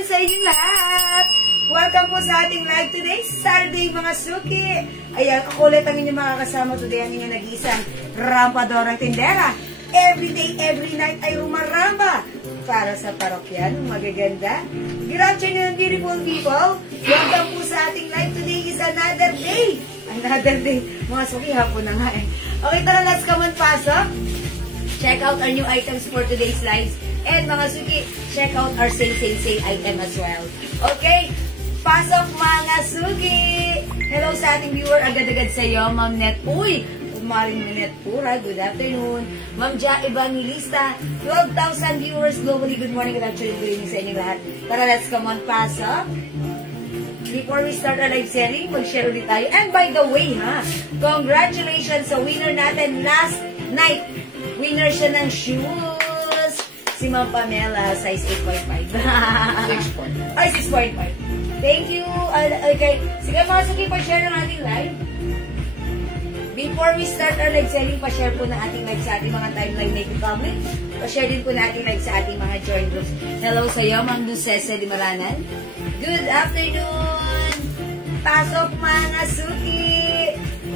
afternoon sa inyong lahat! Welcome po sa ating live today, Saturday mga suki! Ayan, ako ulit ang inyong makakasama today, ang inyong nag-iisang rampadorang tindera. Every day, every night ay rumaramba para sa parokyan, magaganda. Good afternoon, beautiful people! Welcome po sa ating live today is another day! Another day. Mga suki, hapon na nga eh. Okay, tara, let's come on, pasok. Check out our new items for today's lives. And mga suki, check out our sale item as well. Okay, pasok mga suki! Hello sa ating viewer, agad-agad sa iyo, Ma'am Net. Uy, Maring Net Pura, good afternoon. Ma'am Ja Evangelista, 12,000 viewers globally. Good morning, good afternoon, good evening sa inyong lahat. Tara, let's come on, pasok. Before we start our live selling, mag-share ulit tayo. And by the way, ha, congratulations sa winner natin last night. Winner siya ng shoes. Si Ma'am Pamela, size 8.5. 6.5. Ay, 6.5. Thank you. Okay. Sige, mga suki, pa-share ng ating live. Before we start our live selling, pa-share po na ating live sa ating mga timeline native public. Pa-share din po na ating live sa ating mga join groups. Hello sa iyo, Ma'am Dulcese de Maranan. Good afternoon! Pasok mga suki!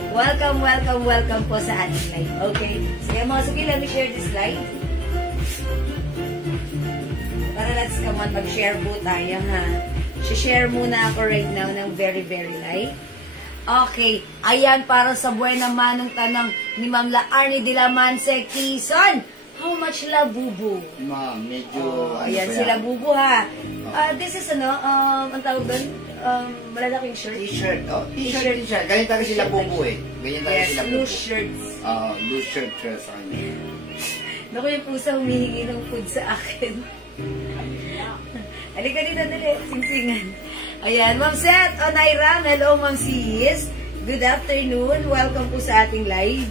Welcome, welcome, welcome po sa ating live. Okay? Sige mga suki, let me share this live. Para let's come on, mag-share po tayo ha. Share muna ako right now ng very, very light. Okay. Ayan, para sa buena manong tanang ni Ma'am Laarni de la Mansec, Quezon. How much Labubu? Ma'am, medyo... ayan, si Labubu ha. This is ano, ang tawag doon? Malalaking shirt? T-shirt. Oh, t-shirt. Ganyan talaga si Labubu eh. Ganyan talaga si Labubu. Loose shirts. Loose shirt sa kanya. Naku, yung pusa humihingi ng food sa akin. Halika dito, dali. Singsingan. Ayan, Ma'am Seth Onairam. Hello, Ma'am Sis. Good afternoon. Welcome po sa ating live.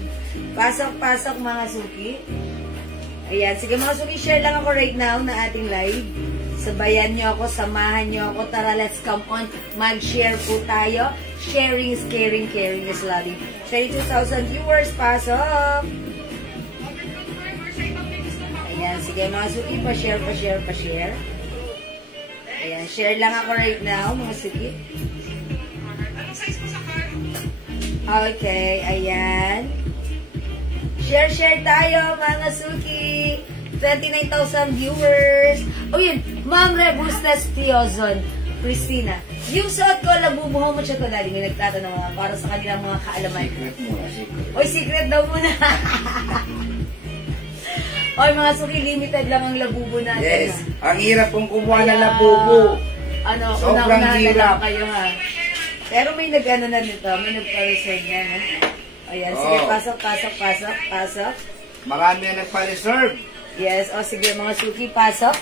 Pasok-pasok mga suki. Ayan, sige mga suki, share lang ako right now na ating live. Sabayan nyo ako, samahan nyo ako. Tara, let's come on. Mag-share po tayo. Sharing is caring, caring is loving. 32,000 viewers, pasok! Ayan, sige mga suki, pa-share, pa-share, pa-share. Ayan, share lang ako right now, mga suki. Okay, ayan. Share tayo, mga suki. 29,000 viewers. O yun, Ma'am Rebustes Tiozon, Christina. Yung suot ko, Labubu, how much ito dali? May nagtatanong mga para sa kanilang mga kaalaman. Secret muna, secret. Oy, secret daw muna. Oy, mga suki, limited lang ang Labubu natin. Yes, ang hirap pong kumuha ng Labubu. Ano, sobrang hirap. Kayo, ha? Pero may nag-ano na nito, may nagpa-reserve na, ha? Ayan, sige, pasok. Marami na nagpa-reserve. Yes, o sige, mga suki, pasok.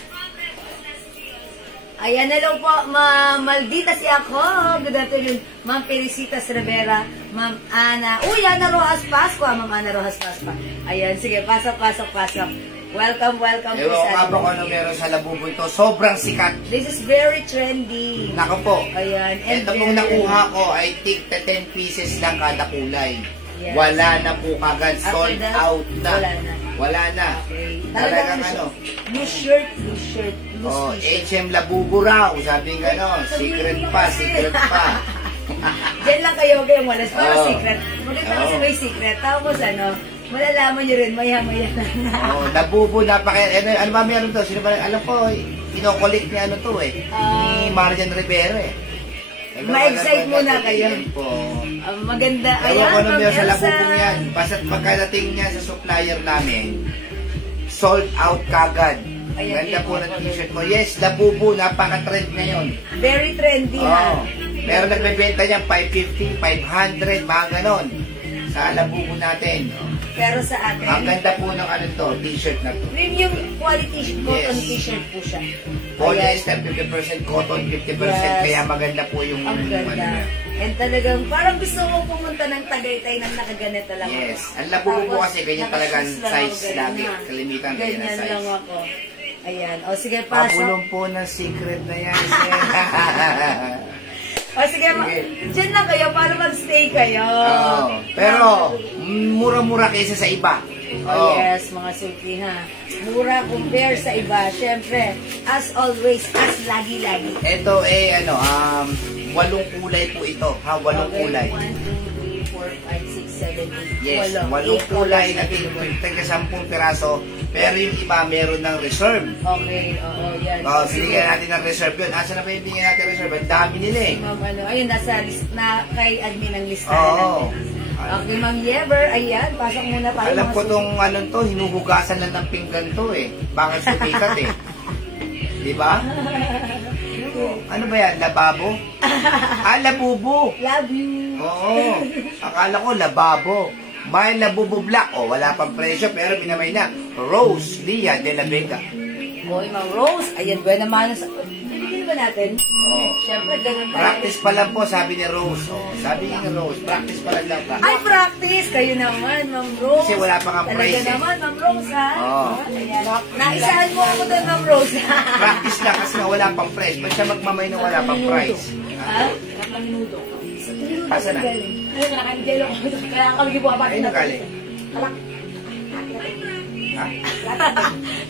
Ayan, hello po, Ma'am Maldita si ako. Good afternoon, Ma'am Felicitas Rivera, Ma'am Ana. Uy, Ana Rojas Pascua, Ma'am Ana Rojas Pascua. Ayan, sige, pasok. Welcome po sa atin. Ewan nga ba kung ano meron sa Labubu ito. Sobrang sikat. This is very trendy. Nako po. Ayan. Ito pong nakuha ko, I think 10 pieces lang kada kulay. Yes. Wala na po kagad. Sold out na. Wala na. Okay. Talagang ano. Loose shirt. Oh, HM Labubu raw. Sabi nga no, secret pa. Diyan lang kayo, okay, walas para Oh. secret. Maganda kasi may secret. Tapos ano, malalaman nyo rin, maya-maya na. Oh, Labubu, ano ba meron to? Sino ba, alam ko, kinokolik ni ano to eh. Ni Marian Rivera eh. Ma-excite muna kayo. Maganda. Ewan ko ano meron sa Labubu yan. Basta't pagkadating niya sa supplier namin, sold out kagad. Ganda po ng t-shirt mo. Yes, Labubu, napaka-trend ngayon. Very trendy ha. Pero nagbebenta niyan 550, 500, mga ganon. Sa Labubu natin. Pero sa atin, ang ganda po ng ano to, t-shirt na to. premium quality cotton t-shirt po siya. Polyester 50%, cotton 50%, kaya maganda po yung... Ang ganda. And talagang, parang gusto mo pumunta ng Tagaytay ng nakaganito lang. Yes. Ang Labubu po kasi ganyan talagang size lagi. Kalimitan ganyan na size. Ganyan lang ako. Ayan. O sige, pasok. Pabulong po ng secret na yan. O sige, dyan na kayo para mag-stay kayo. Pero, mura-mura kaysa sa iba. Oh, yes, mga suki ha. Mura compare sa iba. Siyempre, as always, as lagi-lagi. Ito 8 kulay po ito. Ha, 8 kulay. 1, 2, 3, 4, 5, 6, 7, 8. Yes, 8 kulay na tigka 10 piraso. Pero yung iba, meron ng reserve. Okay, oo, yan. Binigyan natin ng reserve yun. Asa na ba yung binigyan natin reserve? Ang dami nila eh. Ma'am, ayun, nasa list na kay admin ng listahan Oo. natin. Okay, Ma'am Yever, ayan, pasok muna tayo. Alam ko tong hinuhugasan lang ng pinggan to eh. Bakit sumikat eh? Di ba? Ano ba yan? Lababo? Labubo. Love you. Oo. Akala ko lababo. May labubo black. Wala pang presyo pero binamay na. Rose Lia de la Vega. Boy, Ma'am Rose. Ayan, buwan naman. Bibigyan ba natin? Siyempre, ganun tayo. Practice pa lang po, sabi ni Rose. Sabi ni Rose, practice pa lang lang. Ay, practice! Kayo naman, Ma'am Rose. Kasi wala pang price Talaga naman, Ma'am Rose, ha? Ayan. Naisahan mo ako doon, Ma'am Rose. Practice lang kasi nga wala pang price. Ba't siya magmamay na wala pang price? Ha? Kapag minuto. Asa na? Ay, nakakagelo ko. Kaya ako naging buwabat. Ayun na galing.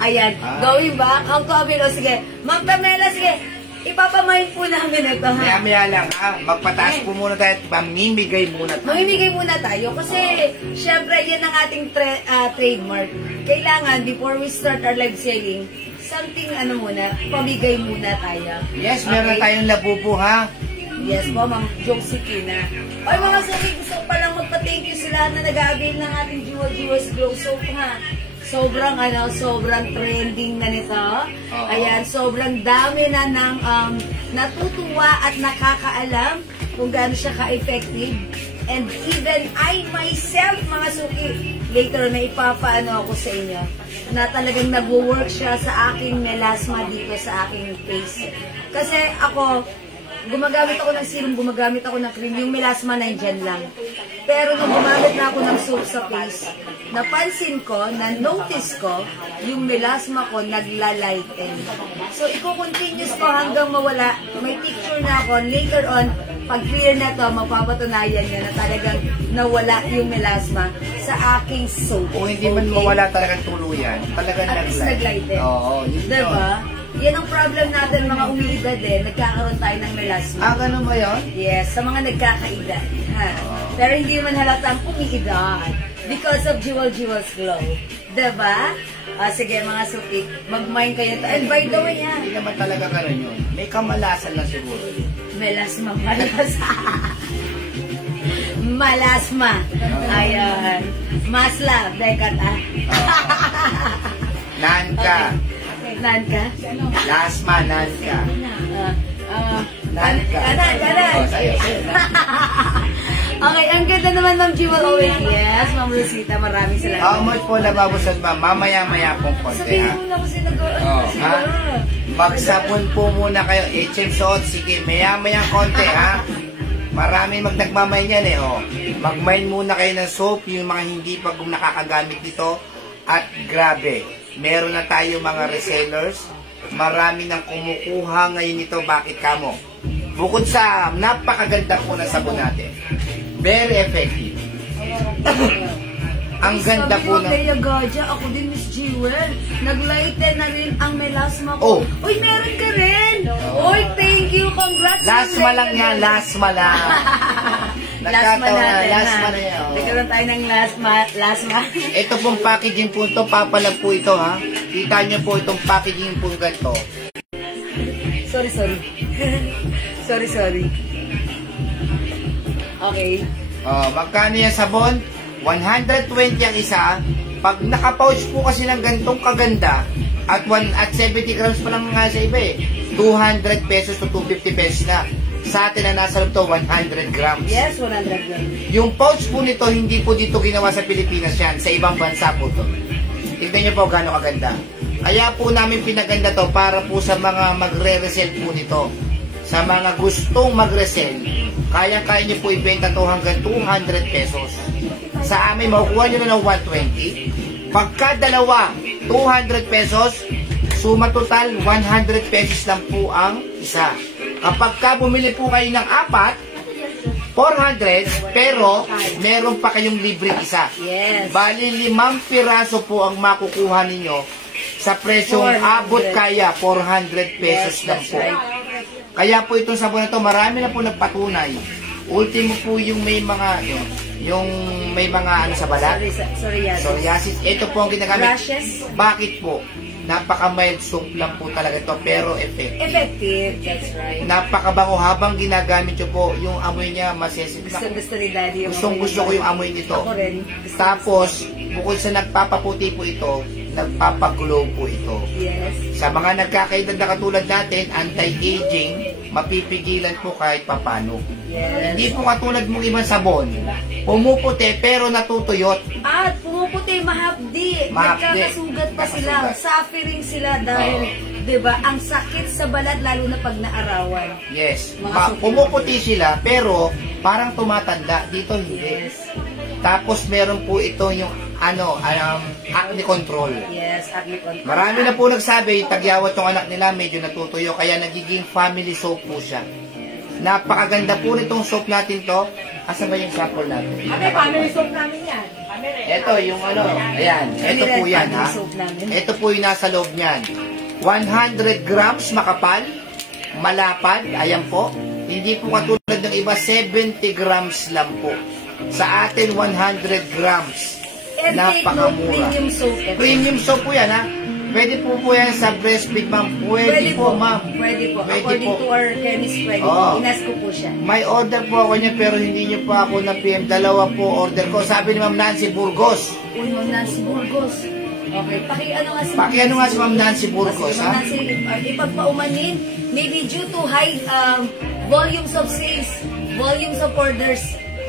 Ayan, going back. Ang kabilo, sige. Ma'am Pamela, sige. Ipapamain po namin ito, ha? Maya-maya lang, ha? Magpataas po muna tayo at mamimigay muna tayo. Mamimigay muna tayo kasi, syempre, yan ang ating trademark. Kailangan, before we start our live selling, something, pamigay muna tayo. Yes, meron tayong labubo, ha? Yes po, Ma'am Josephina. Ay, mga sabi, gusto ko palang magpa-thank you sa lahat na nag-avail ng ating Jewel's Glow Soap, ha? Sobrang trending na nito. Ayan, sobrang dami na ng natutuwa at nakakaalam kung gaano siya ka-effective. And even I myself, mga suki, later na ipapaano ako sa inyo, na talagang nag-work siya sa aking melasma dito sa aking face. Kasi ako, gumagamit ako ng serum, gumagamit ako ng cream, yung melasma nandyan lang. Pero nung gumamit na ako ng soap sa face, napansin ko, na-notice ko, yung melasma ko nagla-lighten. So, i-continuous ko hanggang mawala. May picture na ako. Later on, pag clear na to, mapapatunayan niya na talagang nawala yung melasma sa aking soap. Kung hindi man mawala talagang tuluyan, talagang nag-lighten. Oo, diba? Yan ang problem natin, mga umiidad nagkakaroon tayo ng melasma. Ganun ba yun? Yes, sa mga nagkakaedad. Pero hindi naman halatang umiidad because of Jewel's Glow. Diba? Sige mga suki, mag-mind kayo. And by the way, hindi naman talaga ganun yun. May kamalasan lang siguro. Melasma. Malasma. Ayan. Masla, dekat Nanka. Nanka? Lasma, Nanka. Kanan. Okay, ang ganda naman, Ma'am Jewel Owen. Yes, Ma'am Rosita, maraming salamat. How much po nababusad, ma'am? Mamaya-maya pong konti, sabihin ha? mo na kasi nag-ano. Magsapon po muna kayo. HM suot. Sige, maya-maya konti, ha? Marami nagmamay niyan, Mag-mine muna kayo ng soap, yung mga hindi pa nakakagamit dito. At grabe, meron na tayo mga resellers. Marami nang kumukuha ngayon ito. Bakit kamo? Bukod sa napakaganda po ng sabon natin. Very effective. Ang ganda po ng... Sabi mo, Gaja, ako din, Miss Jewel. Nag-lighten na rin ang melasma ko. Uy, meron ka rin! Uy, thank you! Congrats! Lasma lang nga, lasma lang. Lasma natin, lasma na yan. Nagkaroon tayo ng lasma. Ito pong packaging po ito, papalag po ito, ha? Kita niyo po itong packaging po ganito. Sorry. Sorry. Okay. Magkano yung sabon? 120 ang isa. Pag naka-pouch po kasi ng gantong kaganda, at 70 grams pa lang nga sa iba 200 pesos to 250 pesos na. Sa atin na nasa loob to 100 grams. Yes, 100 grams. Yung pouch po nito, hindi po dito ginawa sa Pilipinas yan. Sa ibang bansa po to. Tignan niyo po gano'ng kaganda. Kaya po namin pinaganda to para po sa mga magre-resell po nito. Sa mga gustong mag-resell, kaya-kaya niyo po ibenta to hanggang 200 pesos. Sa amin, makukuha niyo na ng 120. Pagka dalawa, 200 pesos. Suma total, 100 pesos lang po ang isa. Kapag ka bumili po kayo ng 4, 400, pero meron pa kayong libreng isa. Yes. Bali, 5 piraso po ang makukuha ninyo sa presyong abot kaya 400 pesos lang po. Kaya po itong sabon na to, marami na po nagpatunay. Ultimo po yung may mga ano sa balat. Psoriasis. Ito po ang ginagamit. Rashes. Bakit po? Napaka-mild soap lang po talaga ito, pero effective. Effective, that's right. Napakabango habang ginagamit nyo po, yung amoy niya masesit. Gusto ni Daddy yung Gusto ko yung amoy nito. Ako rin. Tapos, bukod sa nagpapaputi po ito, nagpapaglow po ito. Yes. Sa mga nagkakaedad na katulad natin, anti-aging, mapipigilan po kahit papano. Yes. Hindi po katulad mong ibang sabon. Pumuputi pero natutuyot. At pumuputi, mahapdi. Nagkakasugat pa sila. Suffering sila dahil, di ba, ang sakit sa balat lalo na pag naarawan. Yes. Pumuputi sila pero parang tumatanda. Dito hindi. Yes. Tapos meron po ito yung acne control. Yes, acne control. Marami na po nagsabi, tagyawat yung anak nila, medyo natutuyo, kaya nagiging family soap po siya. Napakaganda po nitong soap natin to. Asa ba yung sample natin? Family soap namin yan. Ito yung ayan. Ito po yan, ha? Ito po yung nasa loob niyan. 100 grams makapal, malapad, ayan po. Hindi po katulad ng iba, 70 grams lang po. Sa atin, 100 grams. Napakamura. Premium soap. Premium soap po yan, ha? Pwede po yan sa breastfeed, ma'am. Pwede po, ma'am. Pwede po. Pwede According po. to our chemist, pwede po. Inas ko po siya. May order po ako niya, pero hindi niyo pa ako na-PM. Dalawa po order ko. Sabi ni Ma'am Nancy Burgos. Uy, Ma'am Nancy Burgos. Okay, Pakiano nga si Ma'am Nancy Burgos, ha? Ma'am Nancy, ipagpaumanin, maybe due to high volumes of sales, volumes of orders.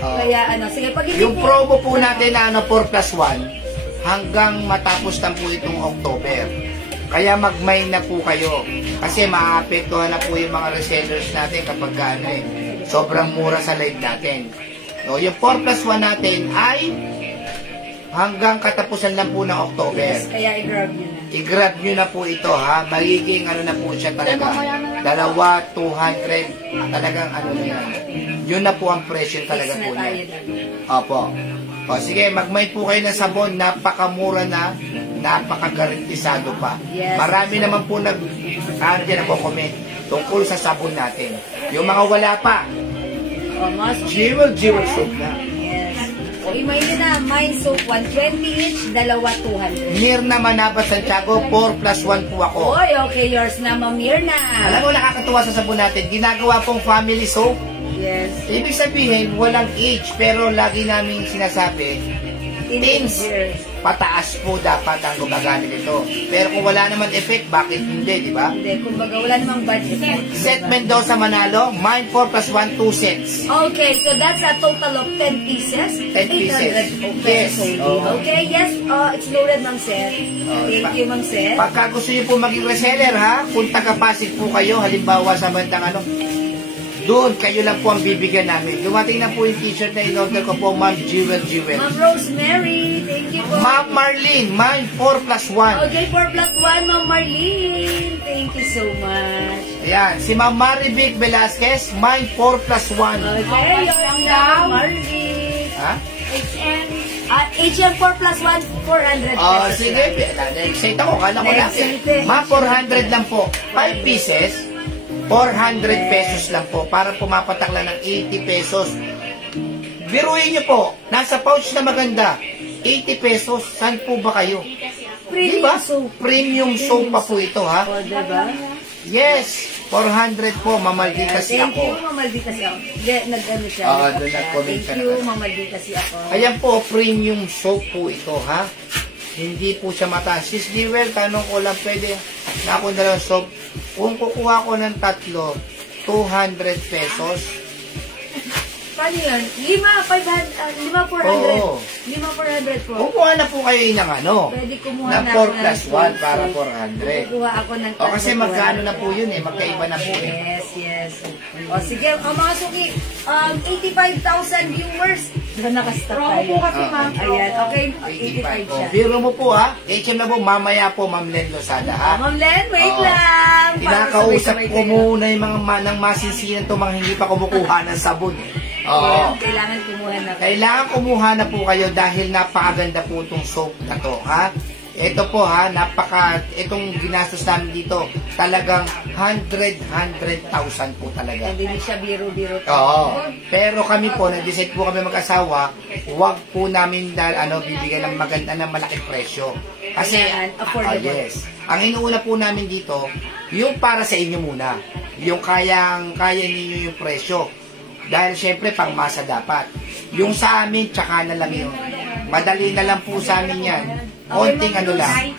Kaya sige, pag hindi yung po... promo po natin na 4+1, hanggang matapos lang po itong October. Kaya mag-mine na po kayo. Kasi maapektuhan na po yung mga resellers natin kapag sobrang mura sa live natin. No, yung 4+1 natin ay hanggang katapusan lang po ng October. Yes, kaya i-grab nyo na. I-grab nyo na po ito, ha? Magiging na po siya talaga. 200. Talagang na yan. Yun na po ang presyo talaga po niya. Opo. O sige, mag-mine po kayo ng sabon. Napakamura na. Napakagarantisado pa. Yes. Marami naman po nagko-comment tungkol sa sabon natin. Yung mga wala pa, Jewel soap na. Yes. I-mine nyo na, Mine Soap 120 each, dalawa 200. Mirna Manaba Santiago, 4+1 po ako. Oy, okay, yours na, Ma'am Mirna. Alam mo, nakakatuwa sa sabon natin. Ginagawa pong family soap. Yes. Ibig sabihin, walang age, pero lagi namin sinasabi, teens, pataas po dapat ang gumagamit ito. Pero kung wala naman effect, bakit hindi, di ba? Hindi, kumbaga wala namang bad effect. Set Mendoza Manalo, Mine 4+1, 2 cents. Okay, so that's a total of 10 pieces. 10 pieces. 800 pesos only. Okay, yes, it's loaded, Ma'am Seth. Thank you, Ma'am Seth. Pagka gusto niyo po maging reseller, ha, kung taga-Pasig po kayo, halimbawa sa bandang doon, kayo lang po ang bibigyan namin. Dumating na po yung t-shirt na in-order ko po, Ma'am Jewel. Ma'am Rosemary, thank you po. Ma'am Marlene, Mine 4+1. Okay, 4+1, Ma'am Marlene. Thank you so much. Ayan, si Ma'am Marivic Velasquez, Mine 4+1. Okay, yours now, Marlene. Ha? HM 4+1, 400 pesos. Sige, excited ako, kala ko natin. Ma'am, 400 lang po. 5 pieces, 400 pesos lang po para pumapatak lang ng 80 pesos. Biruin nyo po, nasa pouch na maganda, 80 pesos, saan po ba kayo? Premium soap. Premium soap pa po ito, ha? O, diba? Yes, 400 po, mamaldi kasi Thank ako. you, mamaldi kasi ako. Nag-ano siya. Doon nag-comment Thank you, mamaldi kasi ako. Ayan po, premium soap po ito, ha? Hindi po siya mataas. Sis Jewel, tanong ko lang, pwede na ako na lang soap. Kung kukuha ko ng 3, 200 pesos. Paano yun? 5,400. Oo. 5,400 po. Kukuha na po kayo ng Pwede kumuha na na 4+1 para 400. Kukuha ako ng O kasi magkano na po yun magkaiba na po Yes. O sige, mga suki, 85,000 viewers. Diba nakastop tayo? po kasi, ma'am. Ayan, okay, 85 siya. Biro mo po, ha? HM na po, mamaya po, Ma'am Len Lozada, ha? Ma'am Len, wait lang. Kinakausap ko muna yung mga manang masinsinan to, mga hindi pa kumukuha ng sabon. Oo. Kailangan kumuha na. Kailangan kumuha na po kayo dahil napakaganda po itong soap na to, ha? Ito po ha, itong ginastos namin dito, talagang 100,000 po talaga. Hindi siya biro-biro. Oo. Pero kami po, nag-decide po kami mag-asawa, huwag po namin bibigyan ng maganda ng malaking presyo. Kasi, affordable. yes. Ang inuuna po namin dito, yung para sa inyo muna. Yung kaya ninyo yung presyo. Dahil syempre, pangmasa dapat. Yung sa amin, tsaka na lang yun. Madali na lang po sa amin yan. Konting lang.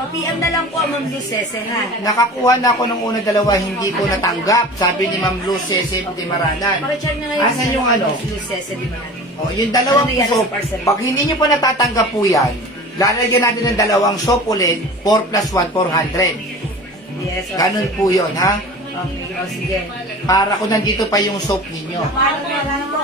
Papiam na lang po, Ma'am Lucese, ha? Nakakuha na ako ng una dalawa, hindi ko natanggap. Sabi ni Ma'am Lucese de Maranan. Pakicheck na ngayon. Asan yung Lucese de Maranan. Oh, yung dalawang soap. Pag hindi nyo pa natatanggap po yan, lalagyan natin ng dalawang soap ulit, 4 plus 1, 400. Yes. Okay. Ganun po yun, ha? Okay, o sige. Para kung nandito pa yung soap ninyo. Paano mo?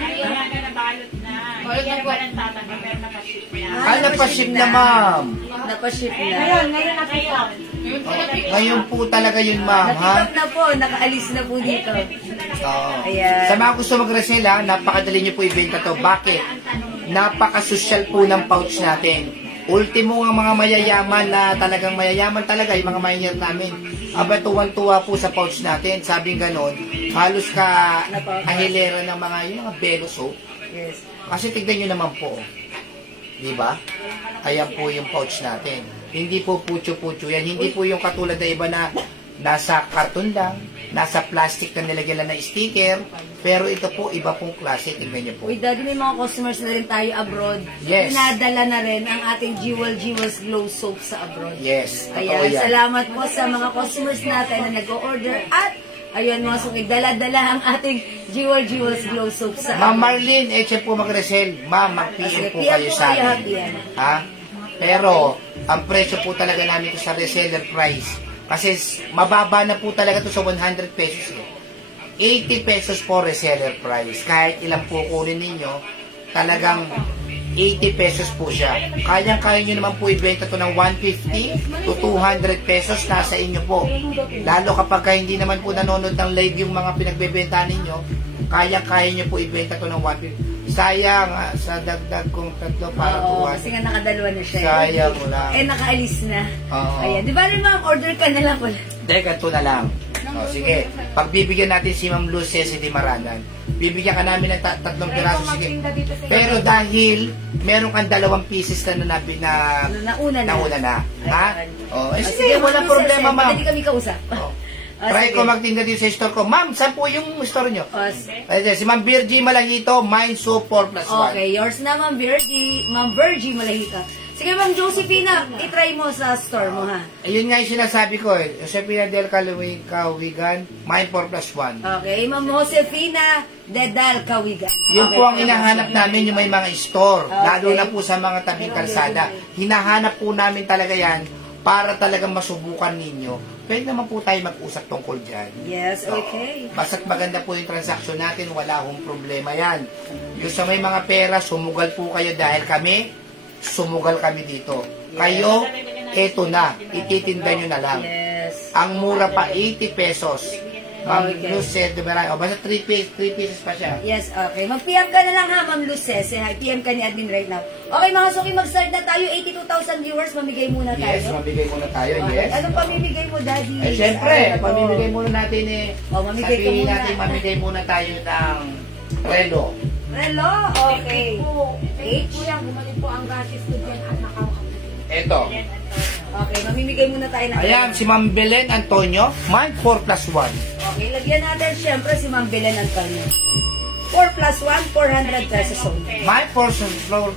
Wala na nabalot na. Hindi yan ba nang tatanggap, pero napaship na. Napaship na, ma'am. Napaship na. Ngayon na kayo. Ngayon po talaga yun, ma'am, ha? Napick up na po, nakaalis na po dito. Oo. Ayan. Sa mga gusto mag-resell, ha, napakadali nyo po ibenta to. Bakit? Napaka-social po ng pouch natin. Ultimo ang mga mayayaman na talagang mayayaman talaga, yung mga mayayaman namin. Aba, tuwan-tuwa po sa pouch natin. Sabing ganon, halos ahilera ng yung mga belo soap. Yes. Kasi tignan nyo naman po. Di ba? Ayan po yung pouch natin. Hindi po pucho-pucho yan. Hindi po yung katulad na iba na nasa karton lang, nasa plastic na nilagyan lang na sticker. Pero ito po, iba pong klase. Tignan nyo po. Uy, daddy, may mga customers na rin tayo abroad. Yes. Pinadala na rin ang ating Jewel's Glow Soap sa abroad. Yes. Ayan, yan. salamat po sa mga customers natin na nag-order at ayun mga sukid, dala-dala ang ating Jewel's Glow Soap sa Ma'am Marlene, eche po mag-resell. Ma'am, mag-PM po kayo sa amin. Ha? Pero, ang presyo po talaga namin ito sa reseller price. Kasi mababa na po talaga ito sa 100 pesos. 80 pesos po reseller price. Kahit ilang po kunin ninyo, talagang 80 pesos po siya. Kaya-kaya nyo naman po ibenta ito ng 150 to 200 pesos. Nasa inyo po. Lalo kapag hindi naman po nanonood ng live yung mga pinagbebenta ninyo, kaya-kaya nyo po ibenta ito ng 150. Sayang, sa dagdag kong tatlo para Oo, kasi nga nakadalawa na siya. Sayang mo lang. Nakaalis na. Oo. Ayan, di ba rin ma'am, order ka na lang pala. Teka, ito na lang. O, sige, pagbibigyan natin si Ma'am Lucese de Maranan, bibigyan ka namin ng tatlong piraso. Sige. Pero dahil meron kang 2 pieces na nauna na. Ha? O, sige, walang problema, ma'am. Hindi kami kausap. Try ko magtinda dito sa store ko. Ma'am, saan po yung store nyo? Si Ma'am Virgie Malahito, Mind Soap 4 plus 1. Okay, yours na Ma'am Virgie. Ma'am Virgie Malahito. Sige Ma'am Josephina, itry mo sa store mo ha. Ayun nga yung sinasabi ko eh. Josefina Del Kawigan, Mind 4 plus 1. Okay, Ma'am Josefina Dedal Kawigan. Yun po ang hinahanap namin, yung may mga store. Lalo na po sa mga tabing kalsada. Hinahanap po namin talaga yan para talagang masubukan ninyo. Pwede naman po tayo mag-usap tungkol dyan. Yes, okay. Basta't maganda po yung transaksyon natin, wala akong problema yan. Yung sa may mga pera, sumugal po kayo dahil sumugal kami dito. Kayo, eto na, ititinda nyo na lang. Yes. Ang mura pa, 80 pesos. Ma'am Okay. Lucese de Maranan. Basta 3 pieces pa siya. Yes, okay. Mag-PM ka na lang ha, Ma'am Lucese. PM ka ni admin right now. Okay, mga suki, mag-start na tayo. 82,000 viewers, mamigay muna tayo. Yes, mamigay muna tayo, Okay. yes. Anong pamimigay mo, Daddy? Eh, syempre, Ano to? pamimigay muna natin mamigay ka sabihin muna. natin, mamigay muna tayo ng relo. Relo? Okay. H? Bumalik po ang gasis ko dyan at nakawak. Eto. Okay, mamimigay muna tayo ng Ayan, si Ma'am Belen Antonio, Mind 4 plus 1. Okay, lagyan natin syempre si Ma'am Belen Antonio. 4 plus 1, 400 pesos only. Mind 4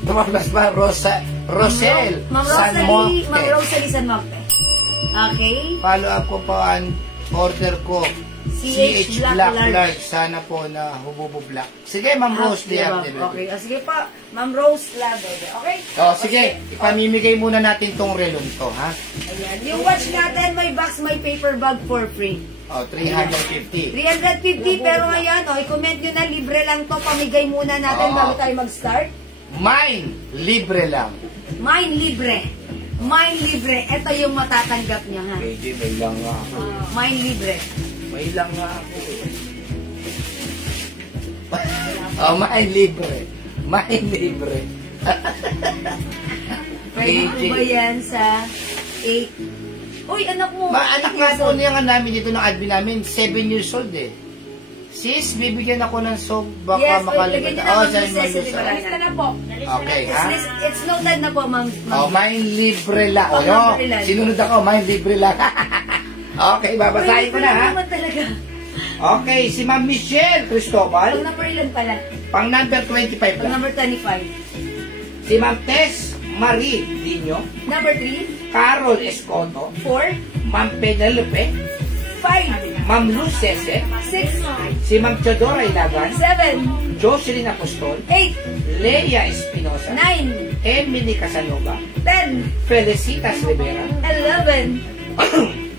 plus 1, Rosel Ma'am San Rosalie, Ma'am Monte. Rosalie San Monte. Okay. Follow up ko po ang order ko. CH Black Large. Large. Sana po na hububo black. Sige, Ma'am Rose. Diba? Okay, sige pa. Ma'am Rose Laborde. Okay? Sige, ipamimigay muna natin tong relong to, ha? Ayan. Yung watch natin, may box, may paper bag for free. 350. 350, pero ngayon, i-comment nyo na, libre lang to. Pamigay muna natin bago tayo mag-start. Mine, libre lang. Mine libre. Mine libre. Ito yung matatanggap niya, ha? Pwede, may lang nga ako. Mine libre. May lang nga ako. Oh, main libre. Main libre. Pwede po ba yan sa 8? Uy, anak mo. Anak nga po niya nga namin dito ng admin namin, 7 years old eh. Sis, bibigyan ako ng soap, baka Yes, makalimutan. lagyan niyo Oh, ng 7 years necessity old. pala. Nalis ka na po. Okay, ha? It's noted na po, ma'am. Oh, main libre lang. Oh, Oh, no. libre lang. Sinunod ako, main libre lang. Okay, babasahin ko na, ha? naman talaga. Okay, si Ma'am Michelle Cristobal, Pang number ilan pala? pang number 25 Pang lang. number 25. Si Ma'am Tess Marie Dino, Number 3. Carol Escoto, 4. Ma'am Penelope, 5. Ma'am Luz Cese, 6. si Ma'am Teodora Ilagan, 7. Jocelyn Apostol, 8. Leia Espinosa, 9. Emily Casanova, 10. Felicitas Rivera, 11.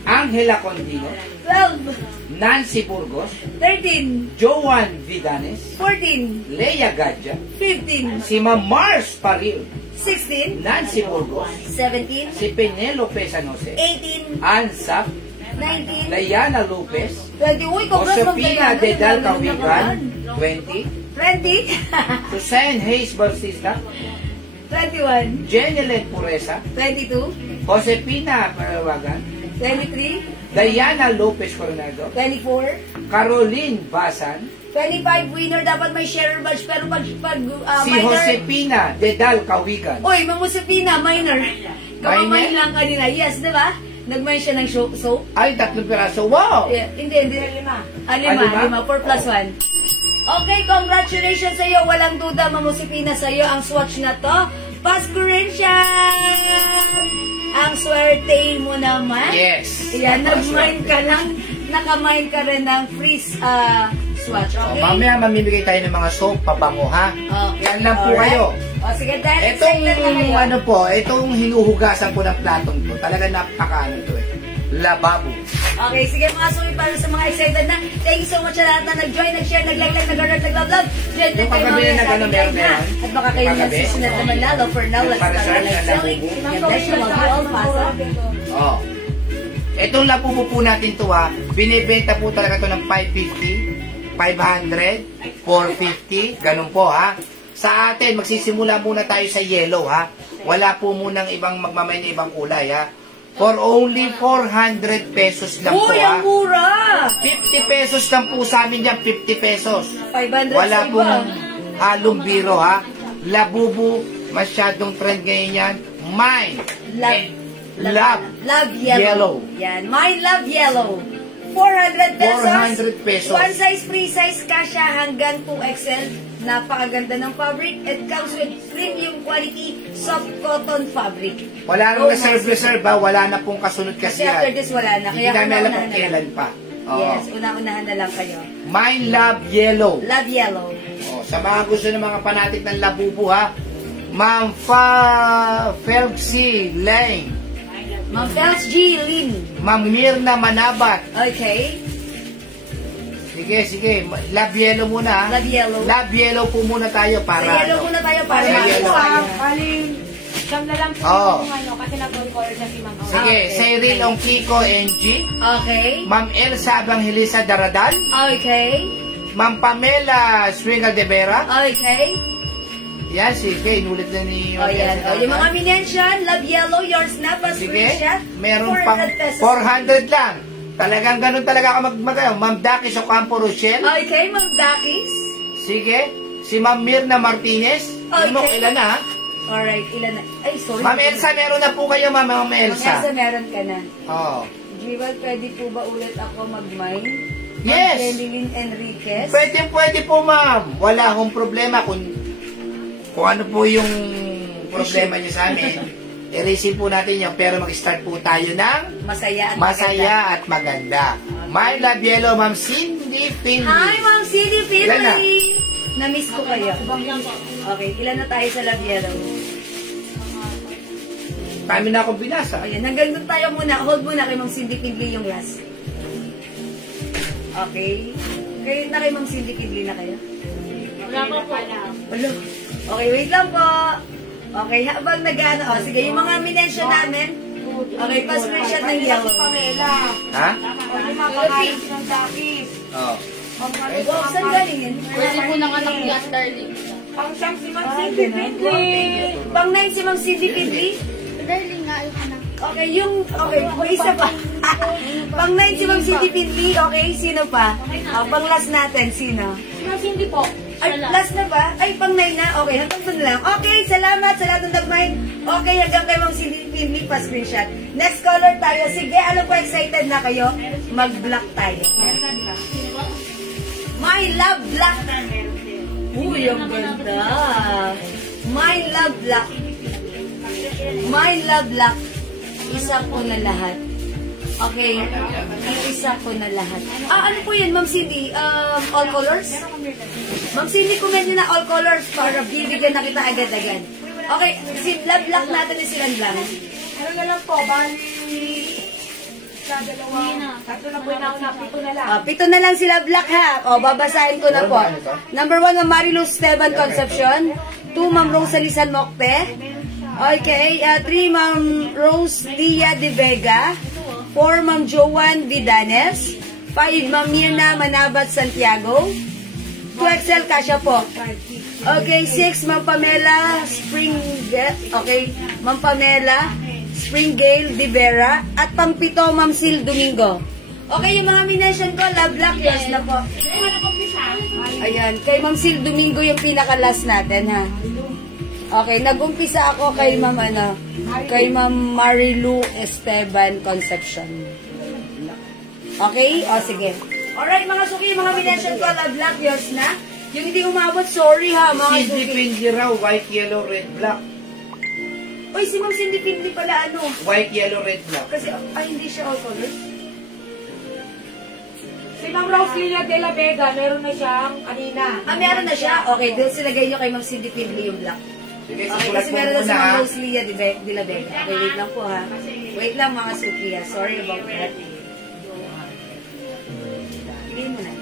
Angela Condino, 12. Nancy Burgos, 13. Joan Vidanes, 14. Leia Gadja, 15. si Ma'am Mars Paril, 16. Nancy Burgos, 17. si Penelope Sanose, 18. Ansap, 19. Diana Lopez, 20. Uy, congrats, Ma'am Josefina Diana. Dedal Yung Kawigan, nakaraan. 20, 20. Susan Hayes Bautista, 21. Jeneline Puresa, 22. Josepina Parawagan, 23. Diana Lopez Coronado, 24. Caroline Basan, 25 winner, dapat may sharer badge, pero pag si minor, Josepina Dedal Kawigan. uy, Mamusipina, minor. Kamamay Minor? lang kanina, yes, di ba? Nag-mine siya ng soap. Ay, 3 piraso. Wow! Yeah, hindi. 5. 5, 4 plus 1. Okay, congratulations sa iyo. Walang duda, Mamusipina, sa iyo ang swatch na to. Pasko rin siya! Ang swerte mo naman. Yes. Yan, nag-mine ka lang. Naka-mine ka rin ng free swatch, O, okay? mamaya mamimigay tayo ng mga soap, pabango, ha? Okay. Yan lang po Alright. kayo. O, sige, dahil Itong, excited na kayo. ano po, itong hinuhugasan po ng platong to, talaga napaka-ano to eh. Lababo. Okay, sige mga suwi para sa mga excited na. Thank you so much sa lahat na nag-join, nag-share, nag-like, nag-alert, nag-vlog. Diyan Yung kayo paggabi mga na sa gano'n, ating live meron na. meron. At baka kayo Yung paggabi. nagsusunod naman lalo. For now, let's Para start sa our live akin, selling. labubo. God bless you, love you all, Pasa. Oh. Itong labubo po natin to ha, binibenta po talaga to ng 550, 500, 450, ganun po ha. Sa atin, magsisimula muna tayo sa yellow ha. Wala po munang ibang magmamay na ibang kulay ha. For only 400 pesos lang po Uy, ha. ang mura! 50 pesos lang po sa amin yan, 50 pesos. 500 Wala sa iba. pong halong biro ha. Labubo, masyadong trend ngayon yan. Mine. Love. Love yellow. Yan. My love yellow. 400 pesos. 400 pesos. One size, free size kasha hanggang 2XL. Napakaganda ng fabric. It comes with premium quality soft cotton fabric. Wala nang reserve ha. Wala na pong kasunod Kasi kasi after yan. this, wala na. Hindi Kaya namin alam una-unahan kung na kailan lang. pa. Oo. Yes, una-unahan na lang kayo. Mine Love Yellow. Love yellow. Oh, sa mga gusto ng mga fanatic ng labubo ha. Ma'am Felxi Lane. Ma'am Fels G. Lin. Ma'am Mirna Manabat. Okay. Sige. Love Yellow muna ha. Love yellow. Love Yellow po muna tayo Sa para yellow ano. muna tayo para Sa sa yellow. Siyam na lang po Oo. yung ano, kasi nag-call na si Ma'am. Sige, Okay. Cyril Ongkiko NG. Okay. Ma'am Elsa Evangelista Daradal. Okay. Ma'am Pamela Swingal de Vera. Okay. Yan, sige, inulit na ni O yan. O, yung mga minention, love yellow, yours na, pa Sige, screenshot. meron pang 400 pesos. 400 lang. Talagang ganun talaga ako Ma'am Dakis Ocampo Rochelle. Okay, Ma'am Dakis. Sige, si Ma'am Mirna Martinez. Okay. Ilan na ha? Alright, ilan na? Ay, sorry. Ma'am Elsa, meron na po kayo, Ma'am Ma'am Elsa, Elsa. meron ka na. Oo. Jewel, pwede po ba ulit ako mag-mine? Yes. Jeneline Enriquez. Pwede po, Ma'am. Wala akong problema kung ano po yung problema niyo sa amin. I-receive po natin yun, pero mag-start po tayo ng Masaya at maganda. masaya at maganda. My Love Yellow, Ma'am Cindy Finley. Hi, Ma'am Cindy Ilan na? Finley. Na-miss ko kayo. Okay, ilan na tayo sa love yellow? Kami na akong binasa. Ayan, hanggang doon tayo muna. Hold muna kay Ma'am Cindy Finley yung last. Okay. Kayo na kay Ma'am Cindy Finley na kayo? Wala pa po. Wala. Okay, wait lang po. Okay, habang nag-ano. O, sige, yung mga minensyon namin. Okay, pa-screenshot ng yellow. Ha? Yung mga pangalan ng Dakis. Oo. Wow, saan galing yun? Pwede po ng anak ni At Darling. Pang siyang si Ma'am Ah, Cindy ganun. Pindley. Pang 9 si Ma'am Cindy Pidley. Darling nga, yung anak. Okay, isa pa. Pang 9 si Ma'am Cindy Pidley. Okay, sino pa? Pang last natin, sino? Si Ma'am Cindy po. Ay, last na ba? Ay, pang 9 na? Okay, hanggang doon lang. Okay, salamat sa lahat ng nag-mind. Okay, hanggang kay Ma'am Cindy Pidley pa screenshot. Next color tayo. Sige, alam ko excited na kayo. Mag-black tayo. Meron ba? My love black. Meron din. Uy, ang ganda. My love black. My love black. Isa po na lahat. Okay. Isa po na lahat. Ano po yan, Ma'am Cindy? All colors? Ma'am Cindy, comment nyo na all colors para bibigyan na kita agad-agad. Okay, si love black natin is silang lang. Ano na lang po, bali sa dalawa. Tatlo na po na una, 7 na lang. 7 na lang sila black ha. Babasahin ko na po. Number 1, Ma'am Marilu Esteban Concepcion. 2, Ma'am Rosalie San Mocte. Okay, 3, Ma'am Rose Lia de Vega. 4, Ma'am Joan Vidanes. 5, Ma'am Mirna Manabat Santiago. 2XL kasya po. Okay, 6, Ma'am Pamela Springgate. Okay, Ma'am Pamela Springgale de Vera. At pang-7, Ma'am Sil Domingo. Okay, yung mga minention ko, love black, yes na po. Ayan, kay Ma'am Sil Domingo yung pinaka-last natin, ha. Okay, nag-umpisa ako kay Ma'am, kay Ma'am Marilu Esteban Concepcion. Okay? O, sige. Alright, mga suki, mga minention ko, love black, yes na. Yung hindi umabot, sorry ha, mga Cindy suki. Pindley raw, white, yellow, red, black. Uy, si Ma'am Cindy Pindley pala, White, yellow, red, black. Kasi, hindi siya all colors. Si Ma'am Rosalia de la Vega, meron na siyang kanina. Meron na siya. Okay, doon silagay nyo kay Ma'am Cindy Pindley yung black. Sige, Okay, susulat kasi mo meron na si muna, Ma'am ha? Rosalia de la Vega. Okay, wait lang po ha. Wait lang mga suki ha. Sorry about that. Hindi mo na.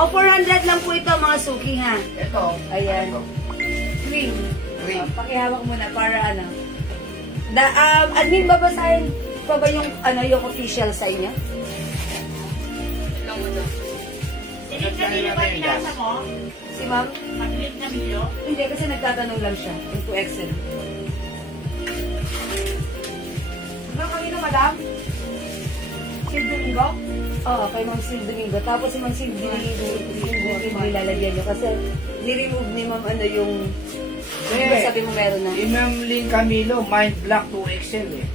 400 lang po ito mga suki ha. Ito. Ayan. Green. Green. Pakihawak mo na para admin, babasahin pa ba yung, yung official sa inyo? Sinit na din ba pinasa mo? Si Ma'am? Pag-click na video? Hindi, kasi nagtatanong lang siya. Into Excel. Hanggang kanina, madam? Si Domingo? Oo, kay Ma'am Sil Domingo. Tapos si Ma'am Sil Domingo nilalagyan nyo. Kasi niremove ni Ma'am yung... sabi mo meron na. Yung Ma'am Lynn Camilo, mind black 2XL eh.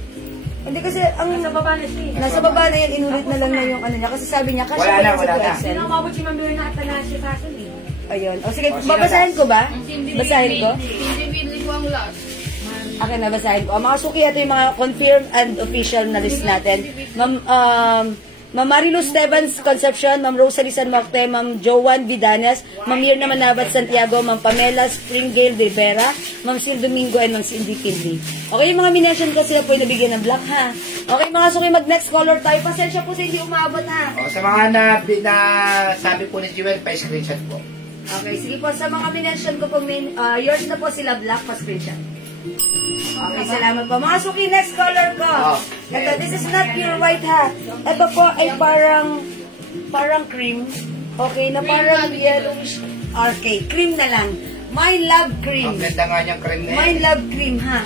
Hindi kasi ang... Sa baba na siya. Nasa baba na yan, inulit na lang na yung niya. Kasi sabi niya, kasi Wala na, wala na. Hindi na umabot si Ma'am Mirna at Talasio Tason eh. Ayun. O sige, O, sino babasahin ko ba? Cindy Basahin ko? Cindy Pindley po ang last. Akin na, basahin ko. Mga suki, ito yung mga confirmed and official na list natin. Ma'am Marilu Esteban Concepcion, Ma'am Rosalie San Mocte, Ma'am Joan Vidanes, Ma'am Mirna Manabat Santiago, Ma'am Pamela Springgale de Vera, Ma'am Sil Domingo, and Ma'am Cindy Pindley. Okay, yung mga minention ko sila po yung nabigyan ng black, ha? Okay, mga suki, mag-next color tayo. Pasensya po sa hindi umabot, ha? O, sa mga na sabi po ni Jewel, pa-screenshot po. Okay, sige po, sa mga minention ko po, yours na po sila black, pa-screenshot. Okay, salamat po. Mga suki, next color ko. Oh, Ito, this is not pure white, ha? Ito po ay parang cream. Okay, na parang yellowish. Okay, cream na lang. My love cream. Ang ganda nga niyang cream na My yan. love cream, ha?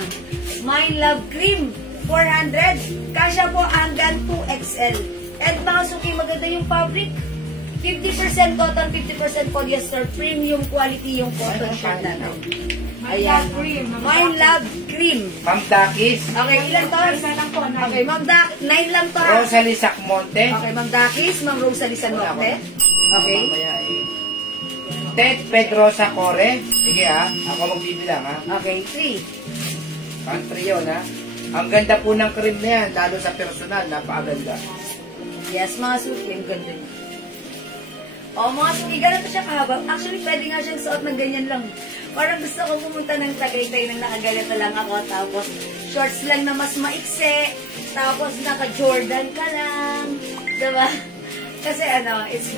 My love cream. 400. Kasya po hanggang 2XL. And mga suki, maganda yung fabric. 50% cotton, 50% polyester. Premium quality yung cotton shirt natin. Ayan. My love cream. Ma'am Dakis, Okay, ilan to? Isa lang po, na. Okay, Ma'am Dak, 9 lang to. ha? Rosalie Sacmonte. Okay, Ma'am Dakis, Ma'am Rosalie San Mocte. Okay. Mamaya eh. Ted Pedrosa Core. Sige ha, ako magbibilang ha. Okay, 3. Country yun ha. Ang ganda po ng cream na yan, lalo sa personal, napakaganda. Yes, mga suki, ang ganda niya. Mga suki, ganito siya kahaba. Actually, pwede nga siyang suot ng ganyan lang. Parang gusto ko pumunta ng Tagaytay nang nakaganito lang ako. Tapos, shorts lang na mas maikse. Tapos, naka-Jordan ka lang. Diba? Kasi it's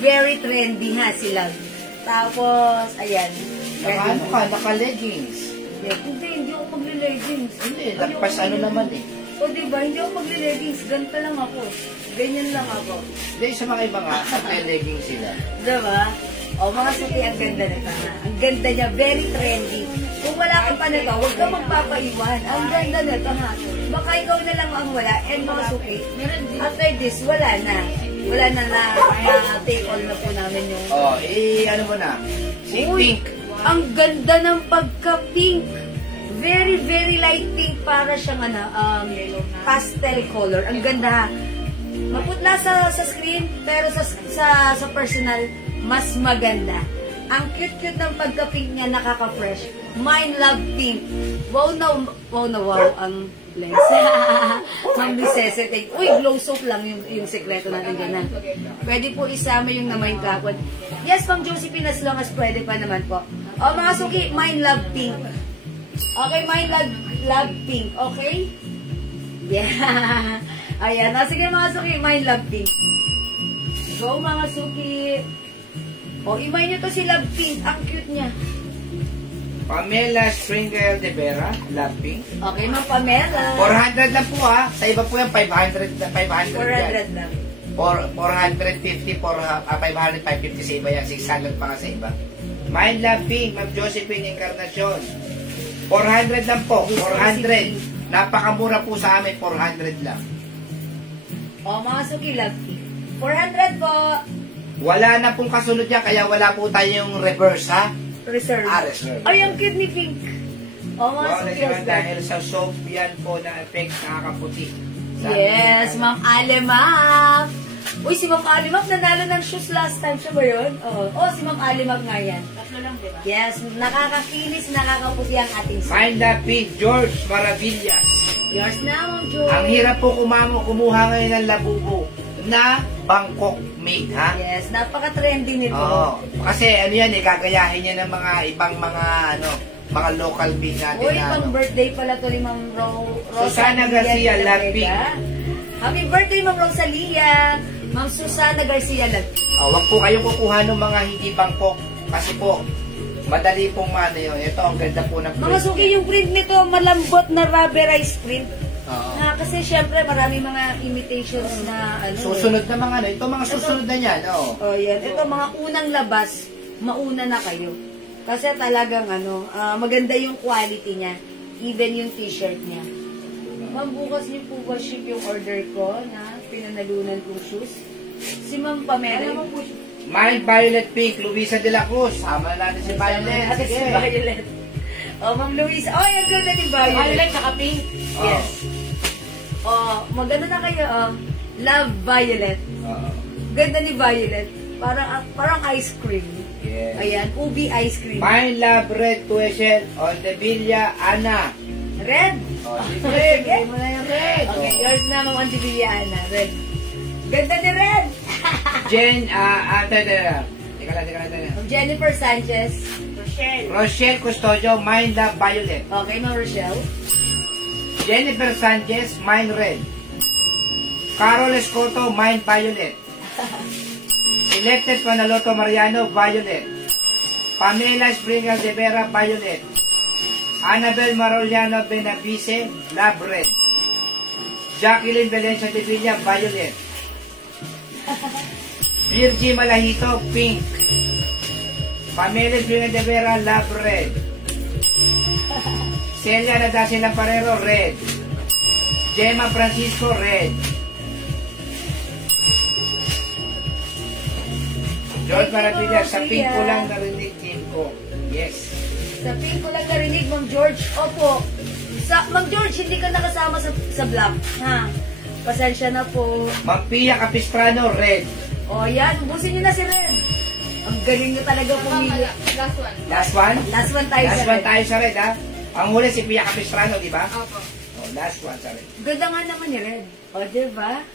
very trendy ha sila. Tapos, ayan. Naka ano ka, naka leggings. Hindi ako magli-leggings. Hindi, lagpas ano naman eh. O diba, hindi ako magle-leggings. Ganito lang ako. Ganyan lang ako. Dahil sa mga iba nga, nagle-legging sila. Diba? O mga suki, ang ganda nito ha. Ang ganda niya, very trendy. Kung wala kang pa nito, huwag kang magpapaiwan. Ang ganda nito ha. Baka ikaw na lang ang wala. And mga suki, after this, wala na. Wala na take all na po namin yung... Oh, ano mo na? Si Uy, Pink. ang ganda ng pagka-pink. Very, very light pink. Para siyang pastel color. Ang ganda ha. Maputla sa screen, pero sa personal, mas maganda. Ang cute-cute ng pagka-pink niya, nakaka-fresh. Mine love pink. Wow na wow ang lens. Mang necessity. Uy, glow soap lang yung sekreto natin dyan. Pwede po isama yung na mine kapon. Yes, Ma'am Josephine, as long as pwede pa naman po. O mga suki, mine love pink. Okay, mine love pink. Okay? Yeah. Ayan. O, sige mga suki, mine love pink. Go mga suki. O, imay nyo to si Love Pink. Ang cute niya. Pamela Springer de Vera, Love Pink. Okay, Ma'am Pamela. 400 lang po ha. Sa iba po yan, 500 400 lang. 450, 500, 550 sa iba yan. 600 pa nga sa iba. My Love Pink, Ma'am Josephine Encarnacion. 400 lang po. 400. Napakamura po sa amin, 400 lang. O, mga suki, Love Pink. 400 po. Wala na pong kasunod yan, kaya wala po tayong reverse ha. Reserve. Reserve. Ay, ang cute ni Pink. O, mga Wow, suki, naman dahil sa soap yan po na effect nakakaputi. yes, Ma'am Alimap. Uy, si Ma'am Alimap nanalo ng shoes last time. Siya ba yun? Oo. Oh, si Ma'am Alimap nga yan. Tatlo lang, di ba? Yes, nakakakinis, nakakaputi ang ating suki. My Love Pink, George Maravillas. Yours na, Ma'am Joy. Ang hirap po kumuha ngayon ng labubo na Bangkok made, ha? Yes, napaka-trendy nito. Oo. Kasi ano yan, gagayahin niya ng mga ibang mga mga local made natin. Uy, na, pang birthday pala to ni Ma'am Susana Garcia Lagping. Happy birthday, Ma'am Rosalia. Ma'am Susana Garcia Lagping. Huwag po kayong kukuha ng mga hindi Bangkok. Kasi po, madali pong yun. Ito, ang ganda po ng print. Mga suki, yung print nito, malambot na rubberized print. Oo. Kasi syempre, marami mga imitations na Susunod na mga ito mga susunod na yan. Oh, yan. Ito, mga unang labas, mauna na kayo. Kasi talagang maganda yung quality niya. Even yung t-shirt niya. Ma'am, bukas niyo po ba ship yung order ko na pinanalunan kong shoes? Si Ma'am Pamela. My Violet Pink, Luisa de la Cruz. Sama natin si Violet. Si Violet. Oh, Ma'am Luisa. Oh, yung ganda ni Violet. Violet saka pink. Yes. Oh, maganda na kayo. Love Violet. Ganda ni Violet. Parang ice cream. Yes. Ayan, ubi ice cream. My Love Red Tuition on the Villa Ana. Red. Red. Sige mo na yung red. Okay, yours na, Ma'am Antibiliana. Red. Ganda ni Red. Jen, Teka lang. Jennifer Sanchez. Rochelle Custodio, Mine Love Violet. Okay, Ma'am Rochelle. Jennifer Sanchez, Mine Red. Carol Escoto, Mine Violet. Selected Panaloto Mariano, Violet. Pamela Springer de Vera, Violet. Annabel Maroliano Benavice, Love Red. Jacqueline Valencia de Villa, Violet. Virgie Malahito, Pink. Pamela Springer de Vera, Love Red. Celia Nadasi Lamparero, Red. Gemma Francisco, Red. George Maravillas, sa pink ko lang narinig din ko. Yes. Sa pink ko lang narinig, Ma'am George. Opo. Ma'am George, hindi ka nakasama sa vlog. Ha? Pasensya na po. Ma'am Pia Capistrano, Red. O yan, ubusin nyo na si Red. Ang galing nyo talaga pumili. Last one. Last one? Last one tayo Last sa one Red. tayo sa Red, ha? Ang huli si Pia Capistrano, di ba? Opo. Oh, last one sa Red. Ganda nga naman ni Red. O, diba?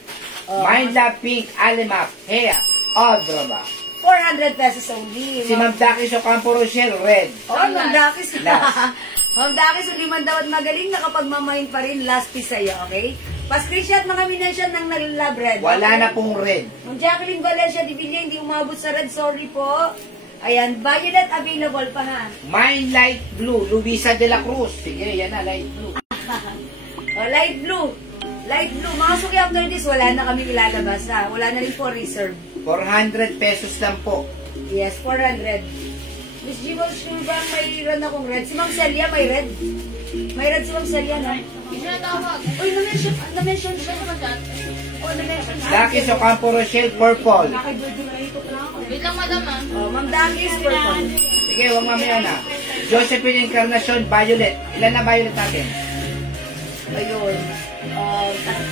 O, Mind Love Pink, Alimap, Hea, Odraba. 400 pesos only. Si Ma'am Dakis Ocampo Rochelle, Red. Oh, Ma'am Dakis. Last. Ma'am Dakis, hindi man daw at magaling, nakapagmamain pa rin. Last piece sa'yo, okay? Pa-screenshot mga minensyon ng Love Red. Wala na pong Red. Ma'am Jacqueline Valencia de Villa, hindi umabot sa Red. Sorry po. Ayan, Violet available pa ha. Mind Light Blue, Luisa de la Cruz. Sige, yan na, Light Blue. O, light blue. Light blue. Mga suki after this, wala na kami ilalabas ha. Wala na rin po reserve. 400 pesos lang po. Yes, 400. Miss G, sure ba mayroon akong red? Si Ma'am Celia may red. May red si Ma'am Celia, no? Hindi na tawag. Uy, na-mention siya. Oh, na-mention siya. Lucky Ocampo Rochelle, purple. Wait lang, madam ah. Oh, Ma'am Dakis, purple. Sige, huwag mamaya na. Josephine Encarnacion, violet. Ilan na violet natin? Ayun.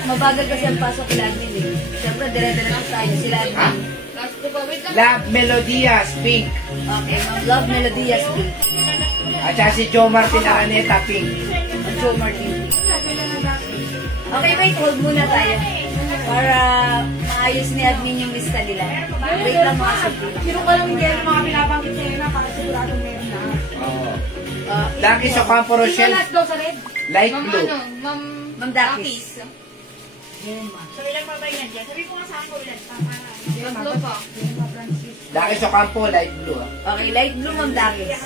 Mabagal kasi ang pasok namin eh. Siyempre, dire-diretso tayo. Sila Ha? admin. Last ko pa. Wait lang. Love Melodias, pink. Okay, Ma'am Love Melodias Pink. At saka si Joe Martin Araneta, pink. Joe Martin. Okay, wait. Hold muna tayo. Para maayos ni admin yung lista nila. Wait lang mga sabi. Sino ka lang hindi yung mga pinabanggit sa'yo na para siguradong meron na. Oo. Lucky Ocampo Rochelle, Last daw sa red. light Ma'am blue. ano? Ma'am Dakis. So ilan pa ba yan dyan? Sabi ko nga sa ako ilan. Tatlo pa. Lucky Ocampo, light blue. Okay, light blue, Ma'am Dakis.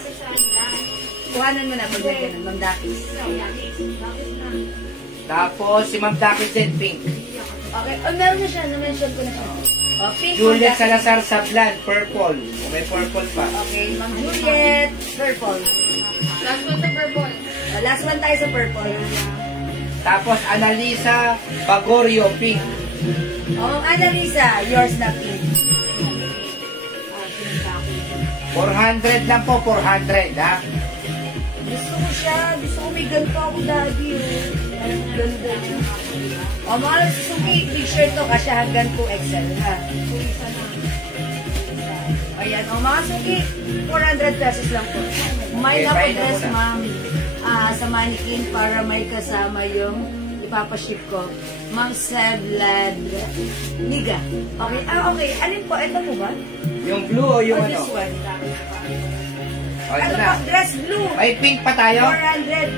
Kuhanan mo na pag may ganun, Ma'am Dakis. Tapos si Ma'am Dakis din, pink. Okay, meron na siya. Na-mention ko na siya. Oh, pink, Ma'am Juliet Dakis. Salazar Sablan, purple. May purple pa. Okay, Ma'am Juliet, purple. Last one sa purple. Last one tayo sa purple. Tapos Analisa Bagorio, pink. Oh, Annalisa, yours na pink. 400 lang po, 400, ha? Gusto ko siya. Gusto ko may ganito ako, daddy. Ang ganda. O, mga Suzuki, t-shirt to kasi hanggang 2XL, ha? Ayan. O, mga Suzuki, 400 pesos lang po. May Okay, bye na dress, muna. ma'am, sa mannequin para may kasama yung ipapaship ko. Ma'am Sedlad Niga. Okay. Okay. Alin po? Ito po ba? Yung blue o yung Or ano? this one? O, ito Ano na. po? Dress blue. May pink pa tayo. 400.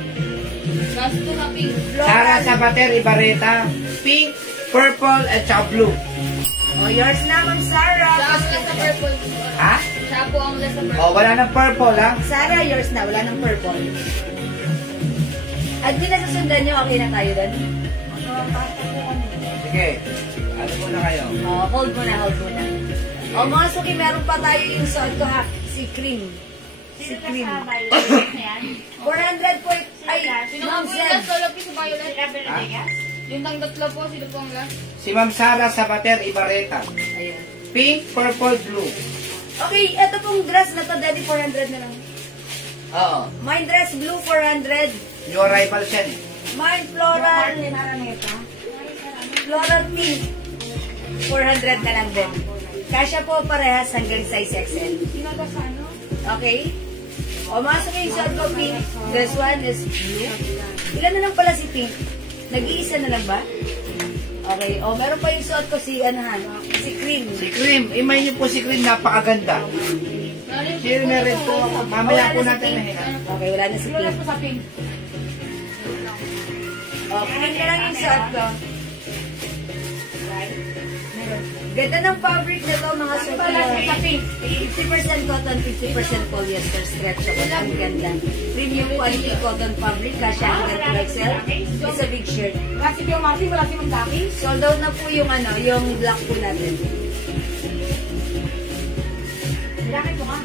Last two na pink. Sara Sabater Ibarreta, pink, purple, at saka blue. Oh, yours na, Ma'am Sarah. Siya ang last sa purple. Ha? Siya po ang last sa purple. O, wala ng purple, ha? Sarah, yours na. Wala ng purple. At din nasusundan nyo, okay na tayo doon? Sige. Ano po na kayo? Oh, hold muna, hold muna. Oh, mga suki, meron pa tayo yung suot ko ha. Si Cream. Si Cream. 400 po. Ay, Sino Ma'am po yung Zed. last solo piece sa violet? Ha? Yung tang tatlo po, sino po ang last? Si Ma'am Sara Sabater Ibarreta, Ayan. pink, purple, blue. Okay, eto pong dress na to, daddy, 400 na lang. Oo. Mine dress blue, 400. New arrival siya, eh. Mine floral. Floral pink. 400 na lang din. Kasya po parehas hanggang size XL. Okay? O, masok yung suot ko pink. This one is blue. Ilan na lang pala si pink? Nag-iisa na lang ba? Okay. O, meron pa yung suot ko si, si cream. Si Cream, imay niyo po si Cream, napakaganda. Sino na rin po ako. Mamaya po natin na hinga. Okay, wala na si pink. O, pink na lang yung suot ko. Ganda ng fabric na to, mga suki. 50% cotton, 50% polyester stretch. So, ang ganda. Premium quality cotton fabric, kasya hanggang 2XL. It's a big shirt. Wala si Pio Martin, wala si Ma'am Daki. Sold out na po yung yung black po natin. Laki po nga.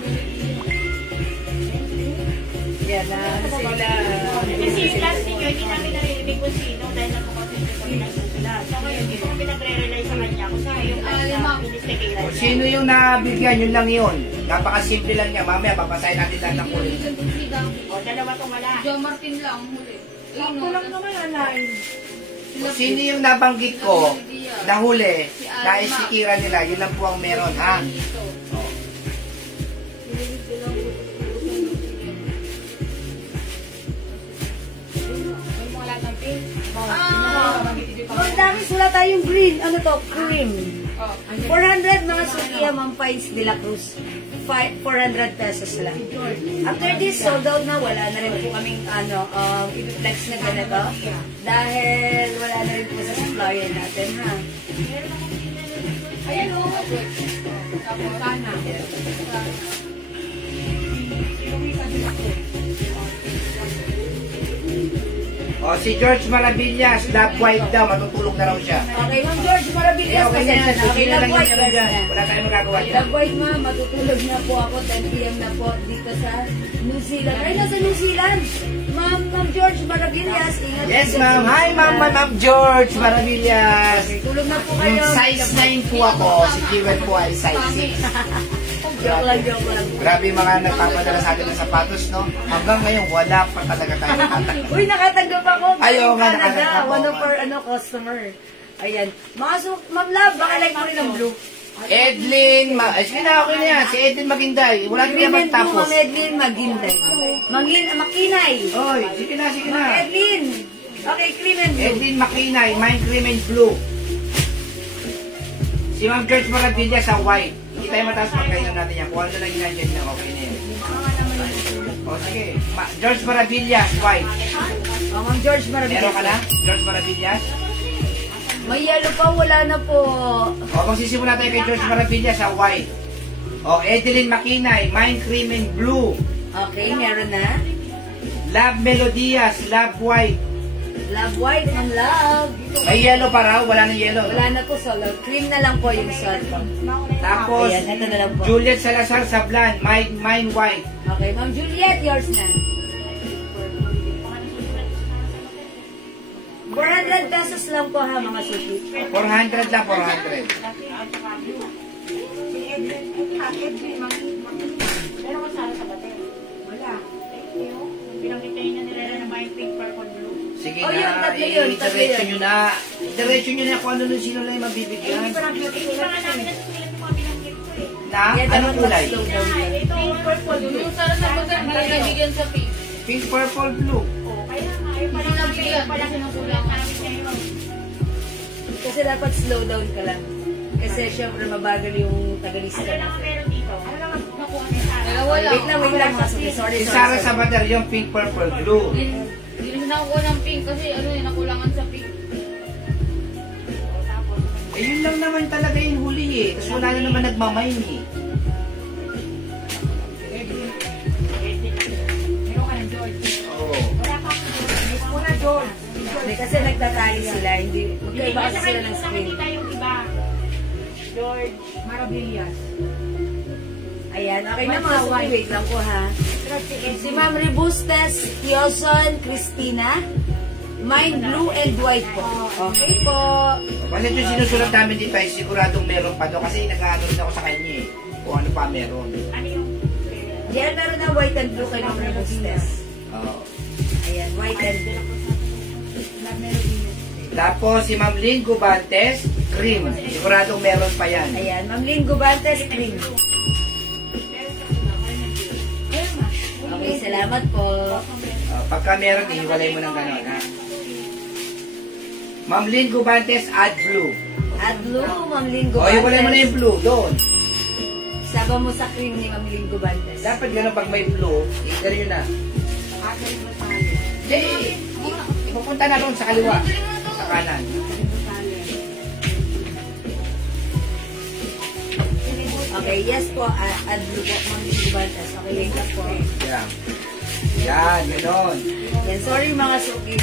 Yan na sila. Kasi yung last ninyo, hindi namin narinig kung sino dahil nakukonsentrate kami ng susulat. So ngayon, hindi ko kami nagre-rely sa kanya kung saan yung investigator niya. Sino yung nabigyan, yun lang yun. Napakasimple lang niya. Mamaya, papasahin natin lahat ng kulay. O, dalawa tong wala. Joe Martin lang ang huli. Sakto lang naman, online. Sino yung nabanggit ko, nahuli, na istikiran nila, yun lang po ang meron, ha? Yung mga lahat ng pink. Ang dami sila tayong green. Ano to? Cream. 400 mga sukiya, Ma'am Pines de la Cruz. 400 pesos lang. After this, sold out na. Wala na rin po kaming i-flex na ganito. Dahil wala na rin po sa supplier natin, ha? Ayan o. Sana. O, si George Maravillas, love white daw, matutulog na raw siya. Okay, Ma'am George, Maravillas. Okay na yan, Okay, okay na love lang white yan first dyan. na. Wala tayong magagawa dyan. Love white, ma'am. Matutulog na po ako. 10 p.m. na po dito sa New Zealand. Ay, nasa New Zealand. Ma'am George Maravillas. Ingat Yes, po ma'am. sa Hi, ma'am George Maravillas. Tulog na po kayo. Size 9 po ako. Si Kiwel po ay size 6. Joke lang. Grabe yung mga nagpapadala sa atin ng sapatos, no? Hanggang ngayon, wala pa talaga tayo natatanggap. Uy, nakatanggap ako. Ayaw nga, Canada. nakatanggap ako. One of our customer. Ayan. Ma'am Love, baka like mo rin ang blue. Edlin, sige na, okay na yan. Si Edlin Maginday. Wala din Cream naman and blue, tapos. Ma'am Edlin Maginday. Makinay. Oy, sige na. Ma'am Edlin. Okay, cream and blue. Edlin Makinay, mine cream and blue. Si Ma'am George Maravilla sa white. Hindi tayo mataas pagkainan natin yan. Kung ano lang yung nandiyan na okay na yan. O sige, George Maravilla, white. Ma'am George Maravillas. Meron ka na? George Maravilla? May yellow pa, wala na po. O magsisimula tayo kay George Maravilla sa white. O Edeline Makinay, mine cream and blue. Okay, meron na. Love Melodias, love white. Love white, Ma'am Love. May yellow pa raw? Wala na yellow. Wala na po, solo. Cream na lang po yung salt ko. Tapos, Ayan, ito na lang po. Juliet Salazar Sablan, mine white. Okay, Ma'am Juliet, yours na. 400 pesos lang po ha, mga suki. 400 lang, 400. Pero kung saan sa batel? Wala. Pinakitay niya nila na may pink, purple, blue. Sige Oh, na, yun, tatlo yun, tatlo diretso yun. nyo na. Diretso nyo na kung ano nun sino lang yung mabibigyan. Hindi pa namin nasusulat yung mga binanggit ko eh. Na? Yan, Anong dapat kulay? mag-slow down yan. Ito, purple, blue. Yung sana sa hotel, hindi na nabigyan sa pink. Pink, purple, blue. Oh, kaya nga, ay pala nabigyan. Pala sinusulat namin ngayon. Kasi dapat slow down ka lang. Kasi syempre mabagal yung tagalista. Ano lang ang meron dito? Ano lang ang nakuha ni Sarah? Dalawa lang. Wait lang mga suki. Sorry. Si Sarah Sabater, yung pink, purple, blue. Hindi naman nakukuha ng pink kasi ano yun, nakulangan sa pink. Eh, yun lang naman talaga yung huli eh. Tapos wala na naman nagmamine eh. Meron ka ng George. Oo. Wala pa akong George. Wala George. Hindi, kasi nagtatali sila. Hindi, magkaiba kasi sila ng screen. Nakikita yung iba. George Maravillas. Ayan, okay na mga suki. Wait lang po ha. Si Ma'am Rebustes, Tioson, Christina. Mine blue and white po. Okay po. Kasi yung sinusulat namin dito ay siguradong meron pa doon. Kasi nag-ano rin ako sa kanya eh. Kung ano pa meron. Ano yung... Diyan meron na white and blue kay Ma'am Rebustes. Oo. Ayan, white and blue. Tapos si Ma'am Lynn Gubantes, cream. Siguradong meron pa yan. Ayan, Ma'am Lynn Gubantes, cream. Okay, salamat po. Pagka meron, ihiwalay mo ng gano'n, ha? Ma'am Lynn Gubantes, add blue. At blue, Ma'am Lynn O, hiwalay mo na yung Gubantes. blue, doon. Saba mo sa cream ni Ma'am Lynn Gubantes. Dapat gano'n pag may blue, i-gano'n yun na. Hindi, ipupunta na doon sa kaliwa. Sa kanan. Okay, yes po. Add blue po, Ma'am Lynn Gubantes. Okay, wait lang po. Yan. Yan, gano'n. Yan, sorry mga suki.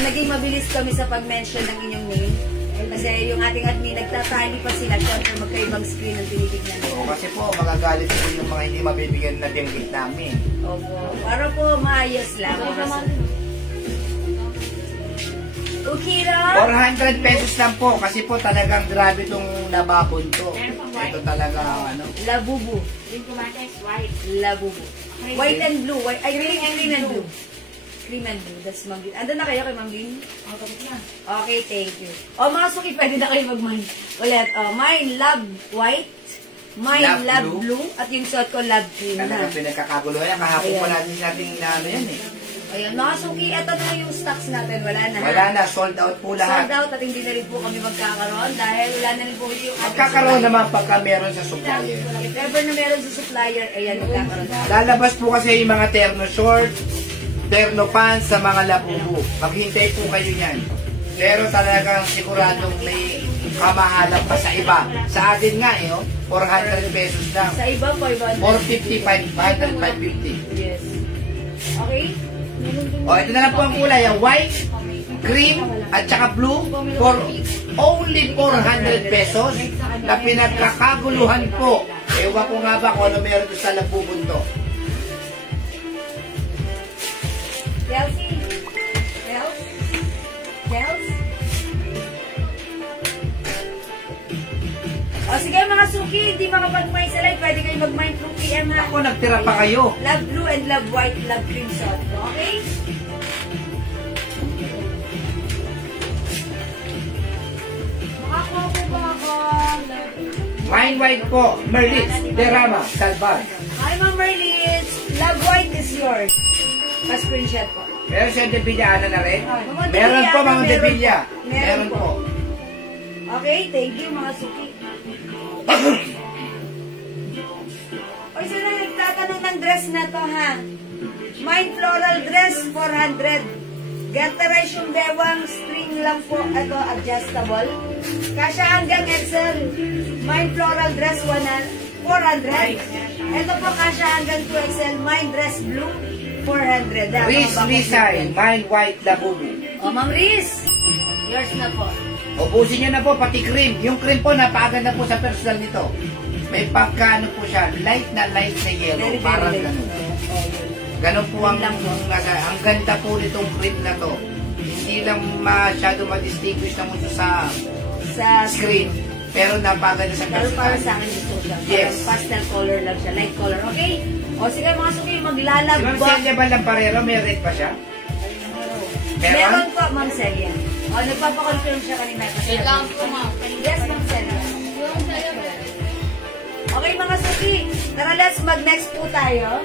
Naging mabilis kami sa pag-mention ng inyong name. Kasi yung ating admin, nagtatali pa sila. Siyempre, magkaibang screen ang tinitignan nila. O, kasi po, magagalit po yung mga hindi mabibigyan na dinggit namin. Opo. Para po maayos lang. Mga suki. Okay lang. 400 pesos lang po kasi po talagang grabe itong nababon to. Ito talaga ano. Labubu. Yung kumates, white. Labubu. White and blue. White, ay, green and blue. Cream and blue. That's Ma'am Lynn. Andun na kayo kay Ma'am Lynn? Okay, thank you. O, mga suki, pwede na kayo mag-mine. Ulit. O, mine, love white. Mine, Love love blue. blue. At yung suot ko, love cream Talagang na. pinagkakagulo yan. Kahapon pa natin na ano yan eh. Ayan, mga suki, eto na yung stocks natin. Wala na. Wala na, sold out po Sold lahat. out at hindi na rin po kami magkakaroon dahil wala na rin po yung Magkakaroon naman pagka meron sa supplier. If ever na meron sa supplier, ayan, magkakaroon na. Lalabas po kasi yung mga terno short, terno pants sa mga labubu. Maghintay po kayo yan. Pero talagang siguradong may kamahalan pa sa iba. Sa atin nga eh, oh, 400 pesos lang. Sa iba po, iba. 450, 500, 550. Yes. Okay? O, ito na lang po ang kulay. Ang white, cream at saka blue for only 400 pesos na pinagkakaguluhan po. Ewan ko nga ba kung ano meron doon sa Labubundo. Chelsea? Chelsea? O sige mga suki, hindi makapag-mine sa live, pwede kayo mag-mine through PM ha. Ako, nagtira pa kayo. Love blue and love white, love cream shot. Okay? Makakuha po ba ako? Mine white po, Merlitz, Derama, Salvan. Hi Ma'am Merlitz, love white is yours. Pa-screenshot po. Meron siya Debilla, ano na rin? Mga Meron po mga meron Debilla. po. Meron po. Okay, thank you mga suki. Oy, sino nagtatanong ng dress na to ha? Mine floral dress, 400. Ganterize yung bewang, string lang po. Ito, adjustable. Kasya hanggang XL. Mine floral dress, 400. Ito po kasya hanggang 2XL. Mine dress blue, 400. Riz Rizay, Mine white, Labubu. O, Ma'am Riz, yours na po. Ubusin nyo na po, pati cream. Yung cream po, napakaganda po sa personal nito. May pagkaano po siya, light na yellow. Parang ganun. Ganun po ang ganda po nitong cream na to. Hindi lang masyado ma-distinguish na mo sa screen. Pero napaganda sa Pero para personal. sa akin gusto siya. Yes. Parang pastel color lang siya, light color. Okay? O sige mga suki, Si maglalaba. Ma'am Celia Balamparero, may red pa siya? Meron po, Ma'am Celia. O, nagpapakonfirm siya kanina. Kailangan po, ma'am. Yes, Ma'am Celia. Yung sa'yo, Okay mga suki, tara let's mag-next po tayo.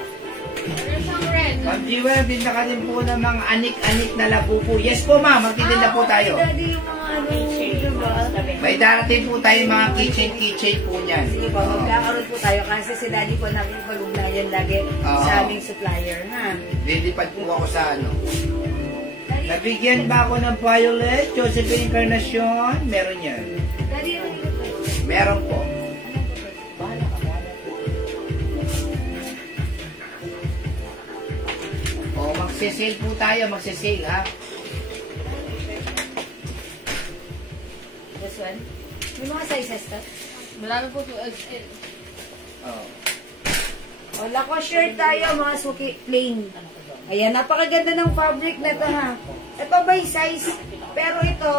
meron siyang red. Ma'am Jewel, binta ka din po ng mga anik-anik na labubu. Yes po ma'am, magtitinda po tayo. Daddy, yung mga ano, diba? May darating po tayo mga kitchen po niyan. Sige po, magkakaroon po tayo kasi si Daddy po nakikipag-ugnayan lagi sa aming supplier, ha? Lilipad po ako sa ano. Nabigyan ba ako ng violet? Josephine Encarnacion? Meron yan. Daddy, ano yun? Meron po. O, magsisale po tayo. Magsisale, ha? This one? May mga sizes to? Marami po 2XL. Oh. O, lako shirt tayo, mga suki, plain. Ayan, napakaganda ng fabric na to, ha? Ito ba yung size? Pero ito,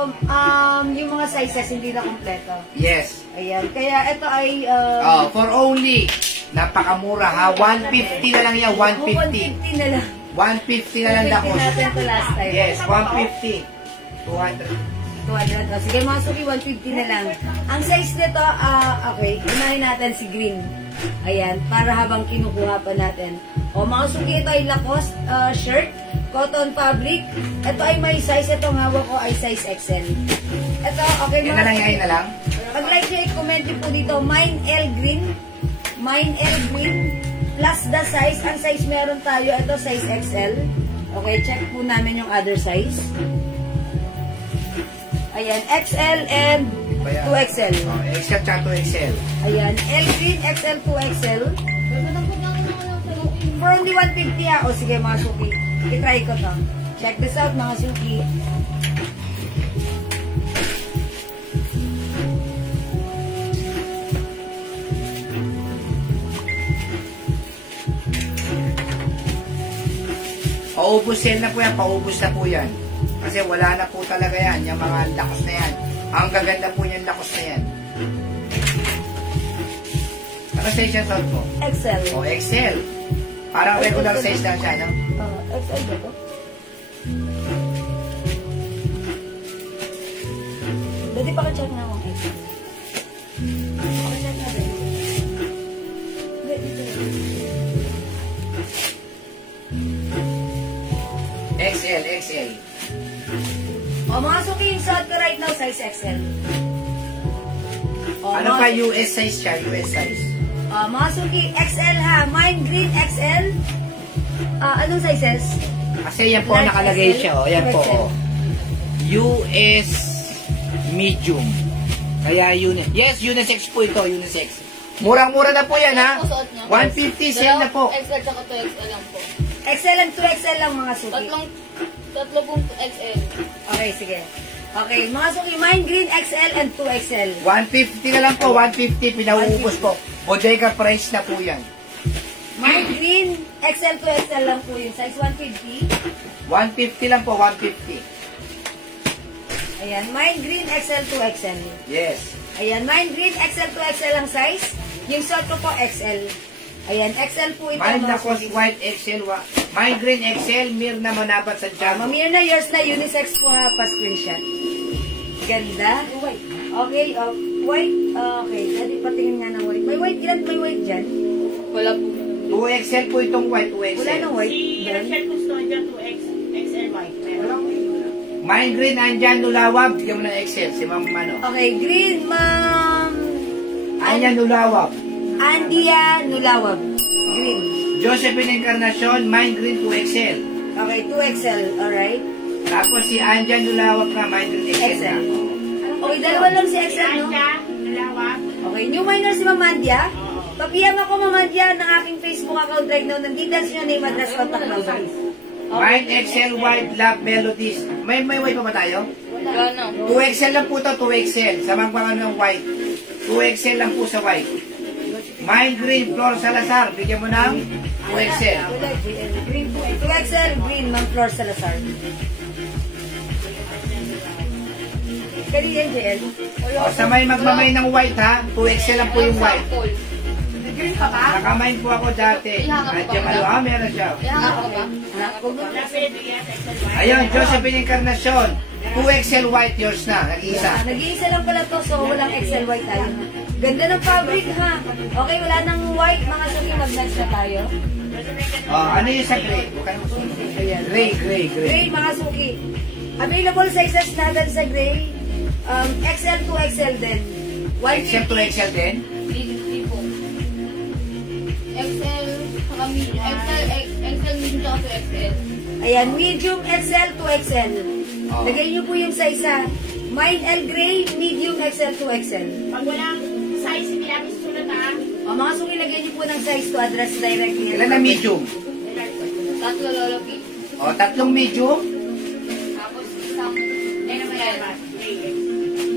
yung mga sizes hindi na kompleto. Yes. Ayan, kaya ito ay... For only, napakamura, ha? 150 na lang yan, 150. 150 na lang. 150 na lang ako. 150 natin to last time. Yes, 150. 200. 200. O, sige mga suki, 150 na lang. Ang size nito, okay, unahin natin si green. Ayan, para habang kinukuha pa natin. O mga suki, ito ay Lacoste shirt, cotton fabric. Ito ay may size, itong hawak ko ay size XL. Ito, okay Yan na lang, yan na lang. Pag-like nyo, i-comment nyo po dito, mine L green, plus the size. Ang size meron tayo, ito size XL. Okay, check po namin yung other size. Ayan, XL and 2XL. Oh, XL tsaka 2XL. Ayan, L green, XL, 2XL. Ganda na po namin ang walang salukin. For only 150 ha. O sige mga suki, i-try ko to. Check this out mga suki. Paubos na po yan, paubos na po yan. Kasi wala na po talaga yan, yung mga lakos na yan. Ang gaganda po yung lakos na yan. Ano size yan, Todd po? XL. O, XL. Parang regular size lang siya, no? XL ba to? Dati pa ka-check na akong XL. Pa-check na rin. XL, XL. O mga suki, yung suot ko right now, size XL. O, Ano mga- pa US size siya? US size. Mga suki, XL ha. Mine green XL. Anong sizes? Kasi yan po Large nakalagay XL? siya. O, yan po. XL. O. US medium. Kaya yes, unisex po ito, unisex. Murang-mura na po yan, ha? Ano po suot niya? 150 sale na po. XL tsaka 2XL lang po. XL and 2XL lang mga suki. Tatlo pong XL. Okay, Okay, sige. Okay, mga suki, mine green XL and 2XL. 150 na lang po, 150, pinauubos po. Bodega price na po yan. Mine green XL, 2XL lang po yung size 150. 150 lang po, 150. Ayan, mine green XL, 2XL. Yes. Ayan, mine green XL, 2XL ang size. Yung short ko po XL. Ayan, XL po ito. Mine mga Lacoste suki. white XL, mine green XL, Mirna Manabat Santiago. Mamir na yours na unisex po ha, pa-screenshot. Ganda. Okay, white. Okay, dati patingin nga ng white. May white, ilan may white dyan? Wala po. 2XL po itong white, 2XL. Wala nang white. Si Rachel Custodia 2X, XL white. Meron. Mine green, andyan Nulawab, bigyan mo ng XL, si Ma'am Mano. Okay, green, ma'am. Andyan Nulawab. Andia Nulawab. Green. Josephine Encarnacion, mine green, 2XL. Okay, 2XL. Alright. Tapos si Andyan Nulawab na, mine green, XL na. XL. Okay, dalawa lang si XL, no? Anja, dalawa. Okay, new minor si Ma'am Andia. Oo. Papiyam ako, Ma'am Andia, ng aking Facebook account right now. Nandito siya name, address, contact number. Mine XL white, love melodies. May white pa ba tayo? Wala na. 2XL lang po to, 2XL. Sa mga ng white. 2XL lang po sa white. Mine green, Flor Salazar. Bigyan mo ng 2XL. Wala, green 2XL, green, Ma'am Flor Salazar. Kali yan, JL. O, sa may magmamay ng white ha, 2XL lang po yung white. Sample. Green pa ba? Nakamain po ako dati. Nandiyan malo, meron siya. Ihangap ko ba? Ha? Wala pinibigyan sa XL white. Ayun, Josephine Encarnacion. 2XL white, yours na. Nag-iisa. Nag-iisa lang pala to, so walang XL white tayo. Ganda ng fabric ha. Okay, wala nang white, mga suki, mag-match na tayo. O, ano yung sa gray? Huwag ka na magsunod. Gray, gray, gray. Gray, mga suki. Available sizes natin sa gray. XL to XL din. XL to XL din? Hindi po. XL, saka medium. XL medium saka to XL. Ayan, medium XL to XL. Oh. Lagay niyo po yung size ha. Mine L gray, medium XL to XL. Pag walang size, hindi namin susunod ha. O mga suki, lagay niyo po ng size to address directly. Ilan na medium? Tatlo lolopi. O, 3 medium. Tapos isang Hindi naman yan.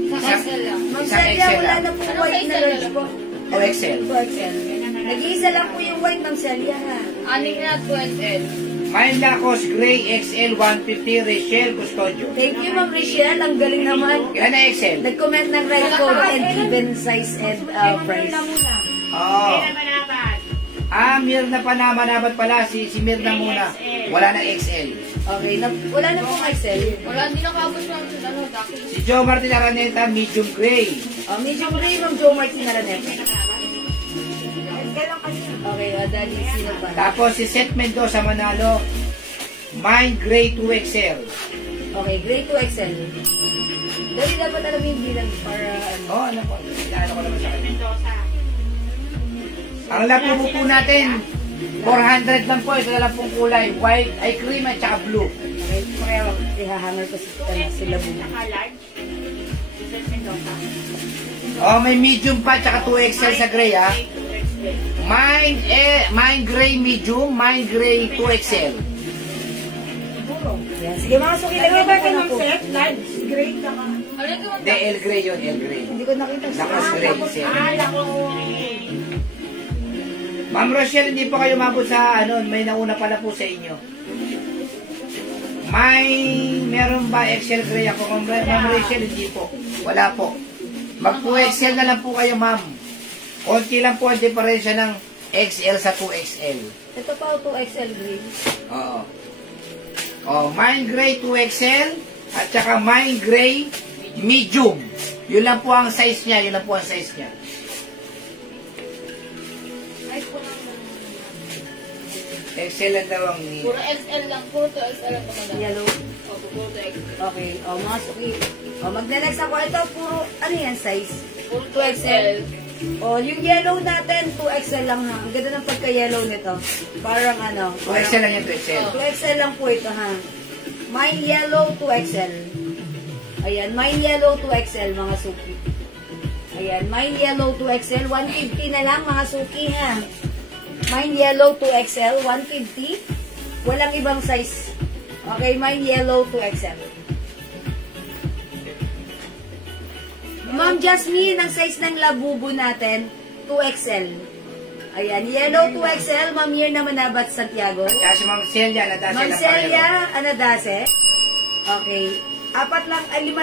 isang XL lang. Ma'am Isang Celia, XL wala lang. na po Anong white size na na large lolo? po. O, XL. To XL. Nag-iisa lang po yung white, Ma'am Celia ha. Anim na 2XL. Mine Lacoste Gray XL 150 Rachel Custodio. Thank you, Ma'am Richelle. Ang galing naman. Ilan na XL? Nag-comment ng right code and even size and price. Oo. Hindi naman dapat. Mirna Panamanabat pala. Si Mirna muna. Wala na XL. Okay, wala na pong XL. Wala, hindi nakabot ng daki. Si Joe Martin Araneta, medium gray. Medium gray, Ma'am Joe Martin Araneta. Okay, dali, sino pa? Tapos si Seth Mendoza Manalo, mine gray 2XL. Okay, gray to XL. Dali, dapat alam yung bilang para ano. Oh, ano po? Ano ko naman sa kanya. Mendoza. Ang lapo po natin, 400 lang po. Ito na lang pong kulay. White, ay cream at saka blue. Okay, kaya ihahanger ko sila XL buo. saka large. Seth Mendoza. Oh, may medium pa tsaka 2XL sa gray ha. Mine gray medium, mine gray 2XL. Yan. Sige mga suki, lagay ba kayo ng set? Large, gray saka. Ano yung De, L gray yun, L gray. Hindi ko nakita sa Lakas gray. sir. Lako. Ma'am Rochelle, hindi pa kayo mabot sa ano, may nauna pala po sa inyo. Meron ba XL gray ako? Ma'am Rochelle, hindi po. Wala po. Mag-2XL na lang po kayo, ma'am. Konti lang po ang diferensya ng XL sa 2XL. Ito pa 2XL gray. Oo. Oh, mine gray 2XL at saka mine gray medium. Yun lang po ang size niya, yun lang po ang size niya. XL lang daw ang Puro XL lang. Puro 2XL lang pala. Yellow. Opo, puro 2XL. Okay, mga suki. Magna-next ako. Ito, puro, ano yan, size? Puro 2XL. Yung yellow natin, 2XL lang ha. Ang ganda ng pagka-yellow nito. Parang ano. 2XL lang yan, 2XL. 2XL lang po ito ha. Mine yellow, 2XL. Ayan, mine yellow, 2XL, mga suki. Ayan, mine yellow, 2XL. 150 na lang, mga suki ha. Mine yellow, 2XL. 150. Walang ibang size. Okay, mine yellow, 2XL. Ma'am Jasmine, ang size ng labubo natin, 2XL. Ayan, yellow 2XL, Ma'am Mirna Manabat Santiago. Kaya si Ma'am Celia, nadase Ma'am lang Celia, Anadase. Okay. 5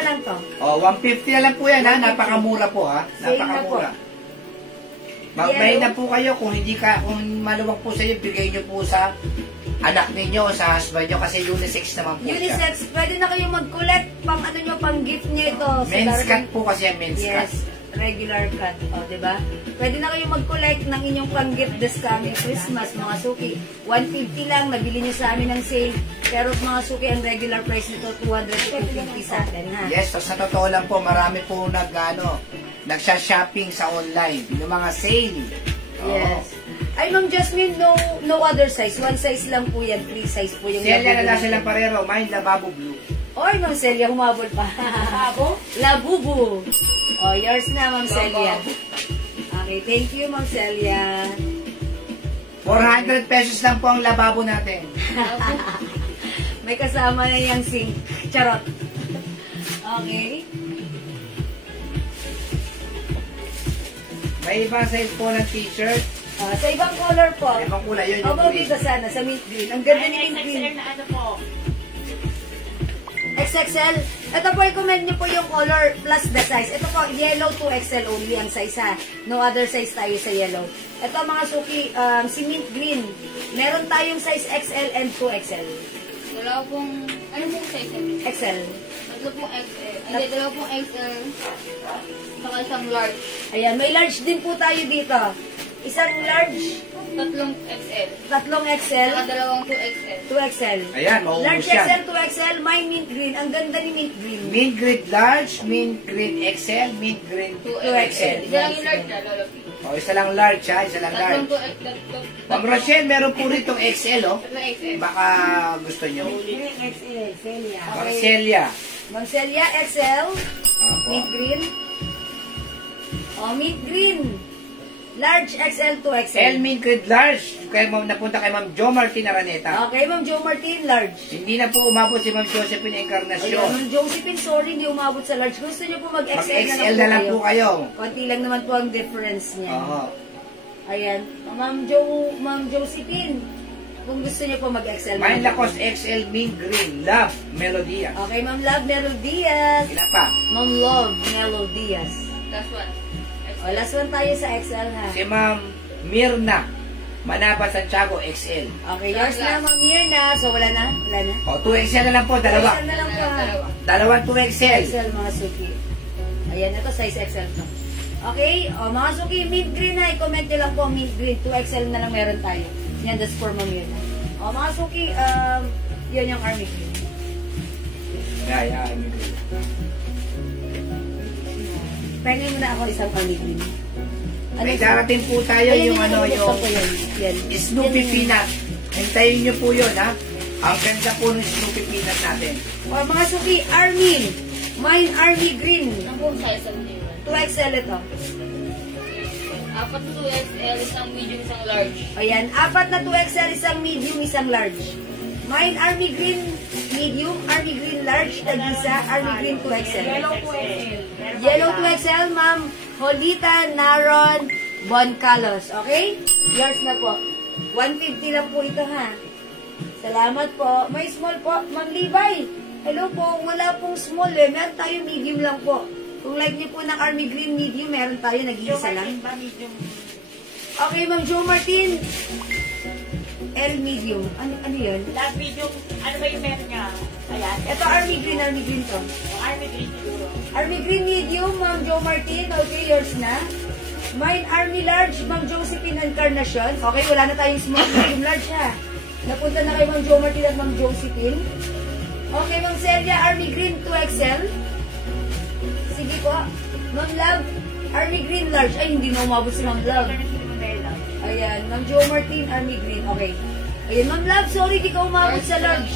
lang to. Oh, 150 na lang po yan, ha? Napakamura po, ha? Same na Napakamura. po. Magbayin Yellow. na po kayo kung maluwag po sa iyo, bigay nyo po sa anak ninyo o sa husband nyo kasi unisex naman po siya. Unisex, pwede na kayo mag-collect pang ano nyo, pang gift nyo ito. Men's cut darating- po kasi yan, men's cut. Yes, regular cut. O, diba? Pwede na kayo mag-collect ng inyong pang-gift this coming Christmas, mga suki. 150 lang, nabili nyo sa amin ng sale. Pero mga suki, ang regular price nito, 250 sa atin, ha? Yes, so sa totoo lang po, marami po nagsha-shopping sa online. Yung mga sale. Oo. Yes. Ay, Ma'am Jasmine, no other size. One size lang po yan. 3 size po yung Celia na labubo lang natin. silang parero. Mine, lababo blue. Oy, Ma'am Celia, humabol pa. Lababo? Labubu. Oh, yours na, Ma'am Celia. Okay, thank you, Ma'am Celia. 400 pesos lang po ang lababo natin. May kasama na yung sink. Charot. Okay. May ibang size po ng t-shirt. Sa ibang color po. Ibang kulay yun. How Yung about green. dito sana, sa mint green? Ang ganda ni mint green. XXL na ano po. XXL. Ito po, i-comment nyo po yung color plus the size. Ito po, yellow 2XL only ang size ha. No other size tayo sa yellow. Ito mga suki, si mint green. Meron tayong size XL and 2XL. Wala pong, ano pong size? XL. Tatlo pong XL. Hindi, dalawa pong XL. Saka isang large. Ayan, may large din po tayo dito. Isang large, Tatlong XL. tatlong Saka XL, dalawang 2XL. 2XL. Ayan, maubos Large yan. XL, 2XL, may mint green. Ang ganda ni mint green. Mint green large, mint green XL, mint green 2XL. Isa lang yung large na, lalapi. O, isa lang large ha, isa lang Tatlong large. 2XL. Ma'am Rochelle, meron po rito XL, oh. Tatlong XL. Baka gusto nyo. XL, Celia. Ma'am Celia. Ma'am Celia, XL, Opo. mint green. Oh, mint green. Large XL, 2XL. L mint green large. Kaya napunta kay Ma'am Jo Martin Araneta. Okay, Ma'am Jo Martin, large. Hindi na po umabot si Ma'am Josephine Ayan, Encarnacion. Ma'am Josephine, sorry, hindi umabot sa large. Gusto niyo po mag-XL Mag-XL na lang po kayo. Konti lang naman po ang difference niya. Oo. Ayan. Ma'am Josephine, kung gusto niyo po mag-XL. Mine Lacoste XL mint green. Love Melodia. Okay, Ma'am Love Melodias. Ilan pa? Ma'am Love Melodias. Last one. O, last one tayo sa XL ha. Si Ma'am Mirna Manapa Santiago XL. Okay, yours na, Ma'am Mirna. So, wala na? Wala na? O, 2XL na lang po, dalawa. XL na lang po ha. Dalawa. Dalawang 2XL. XL mga suki. Ayan, ito size XL to. Okay, o mga suki, mint green na. I-comment nyo lang po mint green. 2XL na lang meron tayo. Yan, that's for Ma'am Mirna. O mga suki, yun yung army green. Yeah. Pengin mo na ako isang army green. May darating po tayo Ayan, yung ano, yung Yan. Snoopy Peanut. Hintayin nyo po yun, ha? Ang ganda po ng Snoopy Peanut natin. O mga suki, army. Mine army green. Ang pong size ang nila. 2XL ito. Apat na 2XL, isang medium, isang large. Ayan, 4 na 2XL, isang medium, isang large. Mine army green medium, army green large, tag-isa, army green 2XL. Yellow 2XL, Ma'am Holita Naron Boncalos. Okay? Yours na po. 150 lang po ito ha. Salamat po. May small po. Ma'am Levi. Hello po. Wala pong small eh. Meron tayo medium lang po. Kung like niyo po ng army green medium, meron tayo nag-iisa lang. Okay, Ma'am Jo Martin. L medium. Ano yun? Last video, ano ba yung meron niya? Ayan. Ito army green to. Army green siguro. Army green medium, Ma'am Jo Martin. Okay, yours na. Mine army large, Ma'am Josephine Encarnacion. Okay, wala na tayong small, medium, large ha. Napunta na kay Ma'am Jo Martin at Ma'am Josephine. Okay, Ma'am Celia, army green 2XL. Sige po. Ma'am Love, army green large. Ay, hindi na umabot si Ma'am Love. Ayan, Ma'am Jo Martin, army green. Okay. Ayan, Ma'am Love, sorry, di ka umabot sa large.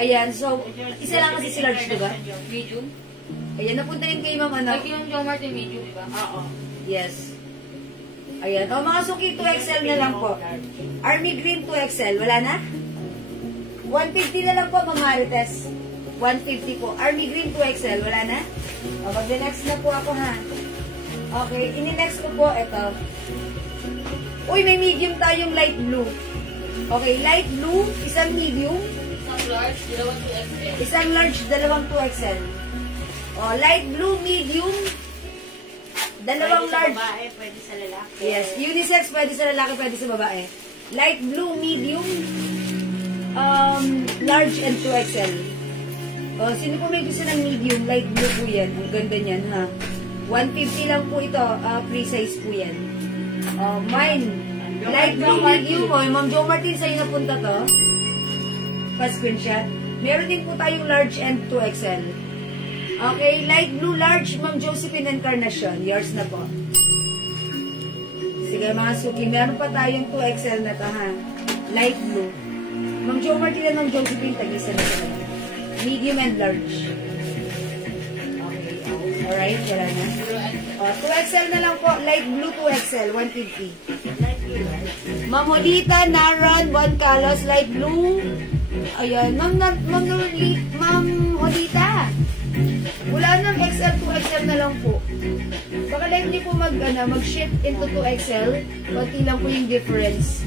Ayan, so, isa lang kasi si large, diba? Medium. Ayan, napunta rin kay Ma'am ano. Like yung Joe Martin medium, diba? Oo. Yes. Ayan. O, mga suki, 2XL na lang po. Army green 2XL. Wala na? 150 na lang po, Ma'am Marites. 150 po. Army green 2XL, wala na? O, mag-next na po ako ha. Okay, ini-next ko po, ito. Uy, may medium tayong light blue. Okay, light blue, isang medium. Isang large, dalawang 2XL. Isang large, dalawang 2XL. O, light blue, medium, dalawang Pwede sa large. babae, pwede sa lalaki. Yes, unisex, pwede sa lalaki, pwede sa babae. Light blue, medium, large, and 2XL. O, sino po may gusto ng medium? Light blue po yan. Ang ganda niyan, ha? 150 lang po ito. Free size po yan. Mine. Light blue, medium. O, Ma'am Jo Martin, sa'yo napunta to. Pa-screenshot. Meron din po tayong large and 2XL. Okay, light blue, large, Ma'am Josephine Encarnacion. Yours na po. Sige mga suki, meron pa tayong 2XL na to ha. Light blue. Ma'am Jo Martin and Ma'am Josephine, tag-isa na sila. Medium and large. Okay. Alright, wala na. 2XL na lang po. Light blue 2XL, 150. Ma'am Holita, Naran, Juan Carlos, light blue. Ayan, Ma'am Holita. Wala nang XL, 2XL na lang po. Baka lang hindi po mag-shift into 2XL. Kunti lang po yung difference.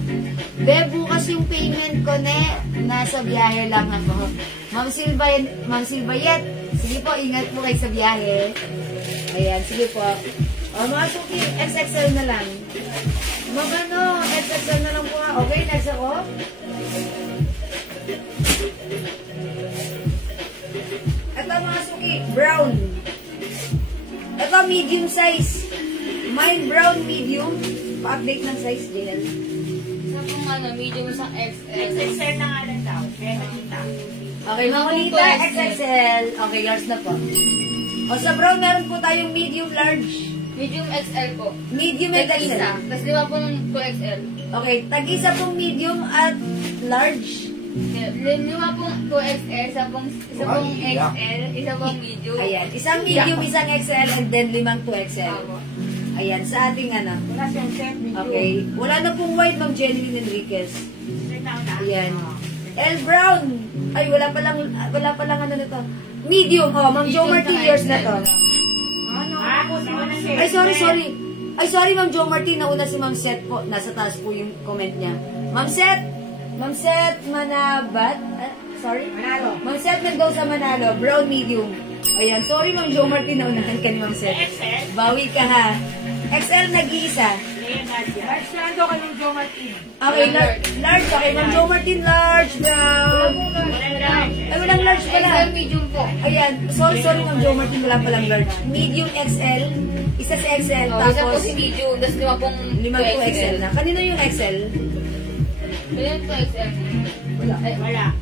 Be, bukas yung payment ko nasa biyahe lang ako. Ma'am Silbayet, sige po, ingat po kayo sa biyahe. Ayan, sige po. O, mga suki, XXL na lang. XXL na lang po nga. Okay, next ako. Ito mga suki, brown. Ito medium size. Mine brown medium. Pa-update ng size din. Isa pong medium, isang XL. XXL na nga lang daw. Kaya nakita. Okay, mga Lita, XXL. Okay, yours na po. O sa brown, meron po tayong medium large. Medium XL po. Medium and Tag-isa. XL. Tapos lima pong 2XL. Okay, tag-isa pong medium at large. Lima pong 2XL, isa pong XL, isa pong medium. Ayan, isang medium, isang XL, and then limang 2XL. Ayan, sa ating Wala siyang set. Okay. Wala na pong white, Ma'am Genevieve Enriquez. Ayan. L Brown. Ay, wala palang ano nito. Medium. Oh, Ma'am Jo Martin, yours na to. Ay, sorry. Ay, sorry, Ma'am Jo Martin. Nauna si Ma'am Seth po. Nasa taas po yung comment niya. Ma'am Seth Manabat. Sorry? Manalo. Ma'am Seth Mendoza Manalo. Brown medium. Ayan, sorry Ma'am Jo Martin. Naunahan ka ni Ma'am Seth. XL. Bawi ka ha. XL nag-iisa. Large na ito kay Ma'am Jo Martin. Okay, large. Okay, Ma'am Jo Martin, large, brown. Ay, walang large pala. XL medium po. Ayan, sorry Ma'am Jo Martin, wala palang large. Medium XL, isa sa XL, Isa po tapos si medium, tapos lima pong limang 2XL na. Kanino yung XL? Ano yung 2XL? Wala.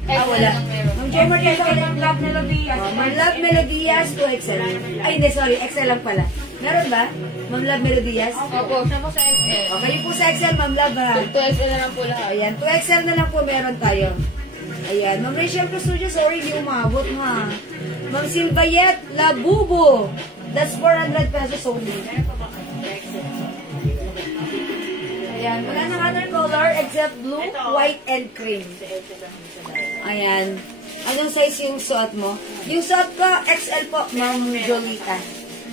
Wala. Ma'am Jo Martin, sa Ma'am Love Melodias. Ma'am Love Melodias, 2XL. Ay, hindi, sorry, XL lang pala. Meron ba? Ma'am Love Melodias? Opo, siya po sa XL. Okay po sa XL, Ma'am Love ha. 2XL na lang po lahat. Ayan, 2XL na lang po meron tayo. Ayan, Ma'am Rachel Studio, sorry, hindi umabot ha. Ma'am Silbayet Labubo. That's 400 pesos only. Ayan, wala nang other color except blue, white, and cream. Ayan. Anong size yung suot mo? Yung suot ko, XL po, Ma'am Jolita.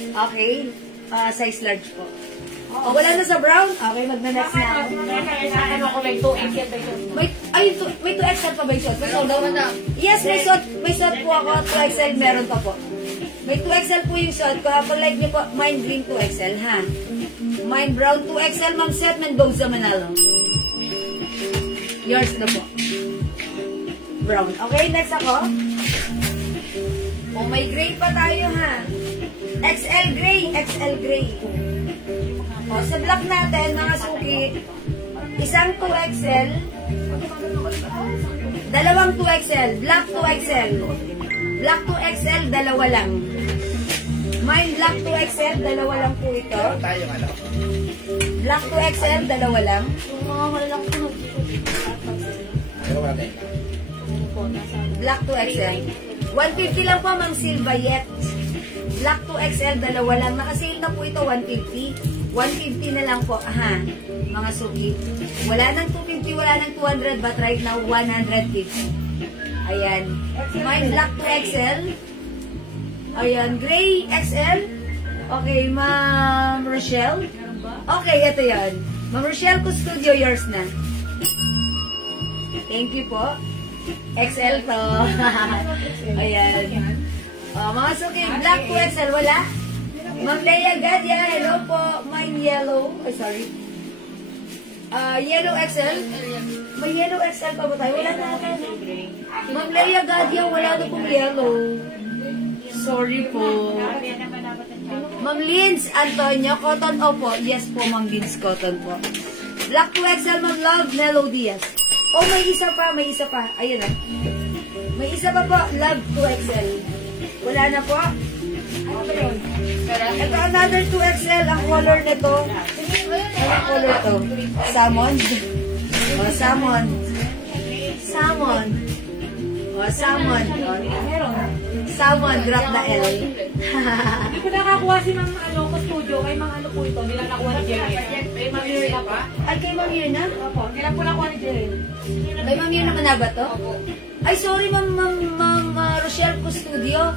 Okay? Size large po. O, wala na sa brown? Okay, magna-next na ako. Ano ko may 2XL ba yun? May 2XL pa ba yung suot? Yes, may suot po ako. 2XL meron pa po. May 2XL po yung suot ko. Kung like niyo po, mine green 2XL, ha? Mine brown 2XL, Ma'am Seth Mendoza Manalo. Yours na po. Brown. Okay, next ako. May gray pa tayo, ha? XL gray. Sa black natin, mga suki, isang 2XL, dalawang 2XL, black 2XL. Black 2XL, dalawa lang. Mine black 2XL, dalawa lang po ito. Black 2XL, dalawa lang. Black 2XL. 150 lang po, Ma'am Silbayet. Black 2XL, dalawa lang. Nakasale na po ito, 150. 150 na lang po, ha, mga suki. Wala nang 250, wala nang 200, but right now, 150. Ayan. Mine black 2XL. Ayan, gray XL. Okay, Ma'am Rochelle. Okay, ito yan. Ma'am Rochelle Custodio, yours na. Thank you po. XL to. Ayan. Mga suki, black 2XL, wala? Ma'am Leia Gadia, hello po. Mine yellow. Ay, sorry. Yellow XL. May yellow XL pa ba tayo? Wala na ako. Ma'am Leia Gadia, wala na pong yellow. Sorry po. Ma'am Lins Antonio, cotton opo. Yes po, Ma'am Lins, cotton po. Black 2XL, Ma'am Love, Mellow Diaz. Oh, may isa pa, may isa pa. Ayun na. May isa pa po, Love 2XL. Wala na po. Ano ba yun? Ito, another 2XL. Ang color nito. Anong color to? Salmon? Oh, salmon. Salmon. Oh, salmon. Oh, meron. Salmon, drop na L. Hindi ko nakakuha si Ma'am Custodio. Kay Ma'am ano po ito. Hindi lang nakuha ni Jerry. Kay Ma'am Mirna pa. Ay, kay Ma'am Mirna? Opo. Hindi lang po nakuha ni Jerry. Kay Ma'am Mirna naman na ba to? Ay, sorry Ma'am Rochelle Custodio.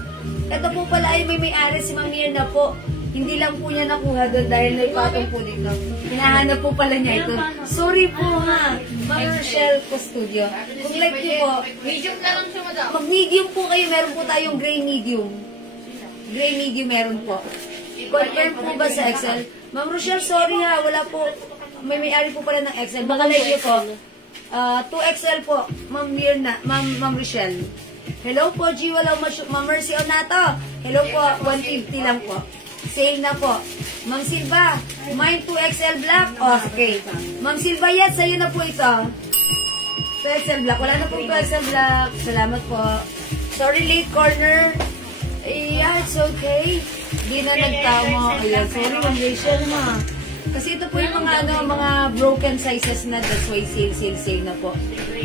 Ito po pala ay may-ari si Ma'am Mirna po. Hindi lang po niya nakuha doon dahil naipatong po dito. Hinahanap po pala niya ito. Sorry po ha, Ma'am Rochelle Custodio. Kung like niyo po, Medium na lang siya, madam. mag-medium po kayo. Meron po tayong gray medium. Gray medium meron po. Confirm po ba sa Excel? Ma'am Rochelle, sorry ha, wala po. May-ari po pala ng Excel. Baka like niyo po. 2XL po, Ma'am Mirna, Ma'am Rochelle. Hello po, G. Walang Ma'am Mercy Onato. Hello po, 150 lang po. Sale na po. Ma'am Silva, mine 2XL black. Oh, okay. Ma'am Silva, yes, sa'yo na po ito. 2XL black. Wala na pong 2XL black. Salamat po. Sorry, late corner. Yeah, it's okay. Di na nagtama. Ayan, sorry, Ma'am Rachel, ma. Kasi ito po yung mga broken sizes na. That's why sale na po.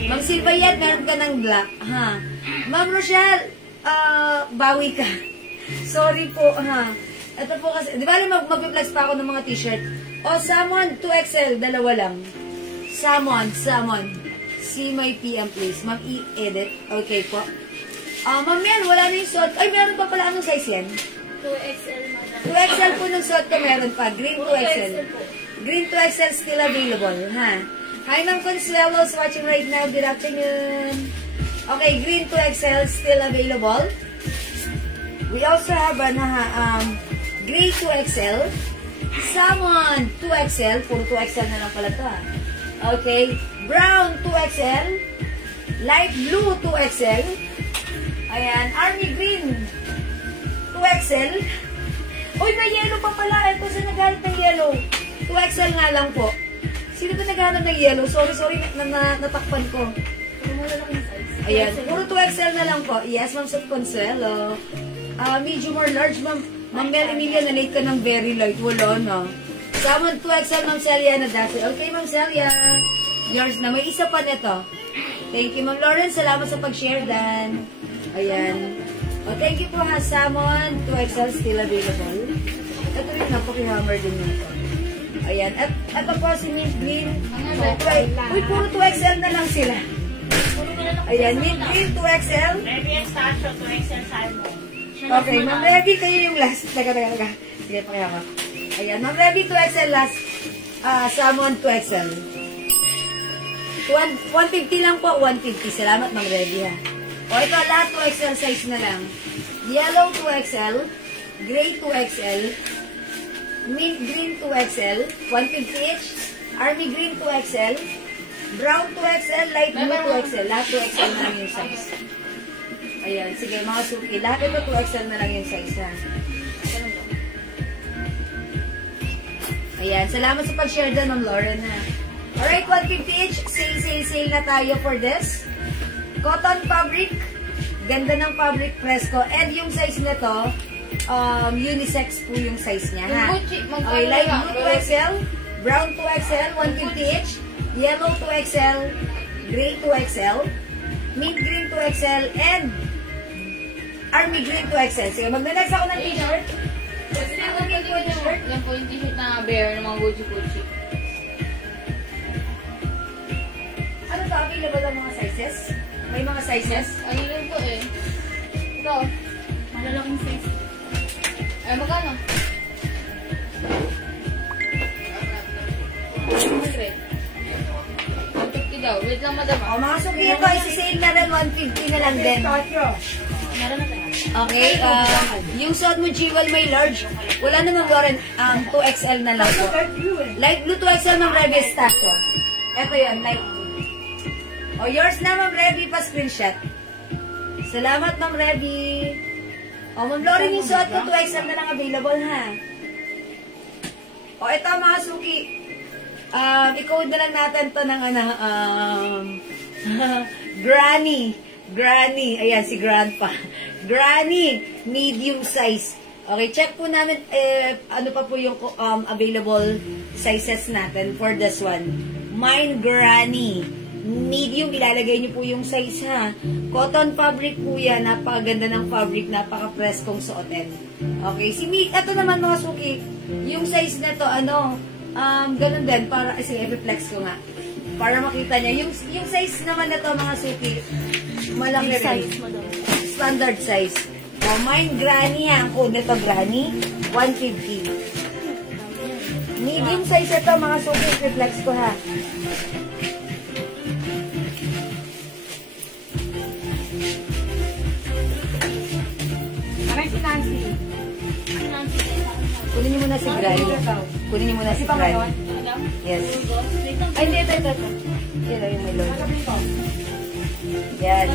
Ma'am Silva, yan, meron ka ng black. Ha? Ma'am Rochelle, bawi ka. Sorry po, ha. Ito po kasi, di ba mag-flex pa ako ng mga t-shirt? O, salmon 2XL, dalawa lang. Salmon. See my PM please. Ma'am, i-edit. Okay po. Ma'am, yan, wala na yung suot. Ay, meron pa pala. Anong size yan? 2XL, madam. 2XL po ng suot ko, meron pa. Green 2XL. Green 2XL still available, ha? Hi, Ma'am Consuelo's watching right now. Good afternoon. Okay, green 2XL still available. We also have gray 2XL, salmon 2XL, puro 2XL na lang pala ito ha. Okay, brown 2XL, light blue 2XL, ayan, army green 2XL, uy, may yellow pa pala, ito sa naghanap ng yellow, 2XL nga lang po. Sino ba naghanap ng yellow? Sorry, natakpan ko. Ayan, puro 2XL na lang po. Yes, Ma'am Sub Consuelo. Medium or large, Ma'am Mel Emilia, na-late ka ng very light. Wala na. Salmon 2XL, Ma'am Celia na dati. Okay, Ma'am Celia. Yours na. May isa pa nito. Thank you, Ma'am Lauren. Salamat sa pag-share, Dan. Ayan. Thank you po ha. Salmon 2XL still available. Ito yung napaki-hammer din nito. Ayan. At ito po si Mint Green. Uy, puro 2XL na lang sila. Ayan, Mint Green 2XL. Maybe a stasyo 2XL salmon. Okay, Ma'am Revy, kayo yung last. Teka. Sige, pakihama. Ayan, Ma'am Revy, 2XL last. Salmon, 2XL. 150 lang po, 150. Salamat, Ma'am Revy, ha. O, ito, lahat 2XL size na lang. Yellow, 2XL. Gray, 2XL. Mint green, 2XL. 150 each. Army green, 2XL. Brown, 2XL. Light blue, 2XL. Lahat 2XL na lang yung size. Ayan, sige mga suki. Lahat ito 2XL na lang yung size ha. Ayan, salamat sa pag-share doon, Ma'am Lauren ha. Alright, 150 each. Sale na tayo for this. Cotton fabric. Ganda ng fabric Fresco. And yung size nito, unisex po yung size niya ha. Okay, light blue 2XL. Brown 2XL, 150 each. Yellow 2XL. Gray 2XL. Mint green 2XL. And army green 2XL. Sige, mag-next ako ng t-shirt. Yan po yung t-shirt na bear ng mga Gucci. Ano to? Available ang mga sizes? May mga sizes? Ano lang po eh. Ito. Malalaking size. Ay, magkano? 100. 150 daw. Wait lang, madam. O, mga suki ito, isi-sale na rin, 150 na lang din. Meron na tayo. Okay, yung suot mo, Jewel, may large. Wala naman, Lauren, 2XL na lang po. Light blue 2XL, Ma'am Revy, stock ko. Ito yun, light blue. O, yours na, Ma'am Revy, pa screenshot. Salamat, Ma'am Revy. O, Ma'am Lauren, yung suot ko, 2XL na lang available, ha? O, ito, mga suki. I-code na lang natin to ng, Granny. Ayan, si Grandpa. Granny, medium size. Okay, check po namin, ano pa po yung available sizes natin for this one. Mine, Granny. Medium, ilalagay niyo po yung size, ha. Cotton fabric po yan. Napakaganda ng fabric, napaka-preskong suotin. Okay, ito naman mga suki. Yung size na to, ganun din. Para, sige, i-reflex ko nga. Para makita niya. Yung size naman na to, mga suki, malaki rin. Standard size. O, mine, Granny, ha. Ang code nito, Granny, 150. Medium size ito, mga suki, reflex ko, ha. Parang si Nancy. Kunin niyo muna si Granny. Kunin niyo muna si Granny. Yes. Ay, hindi, ito. Yan yung may load. Yan.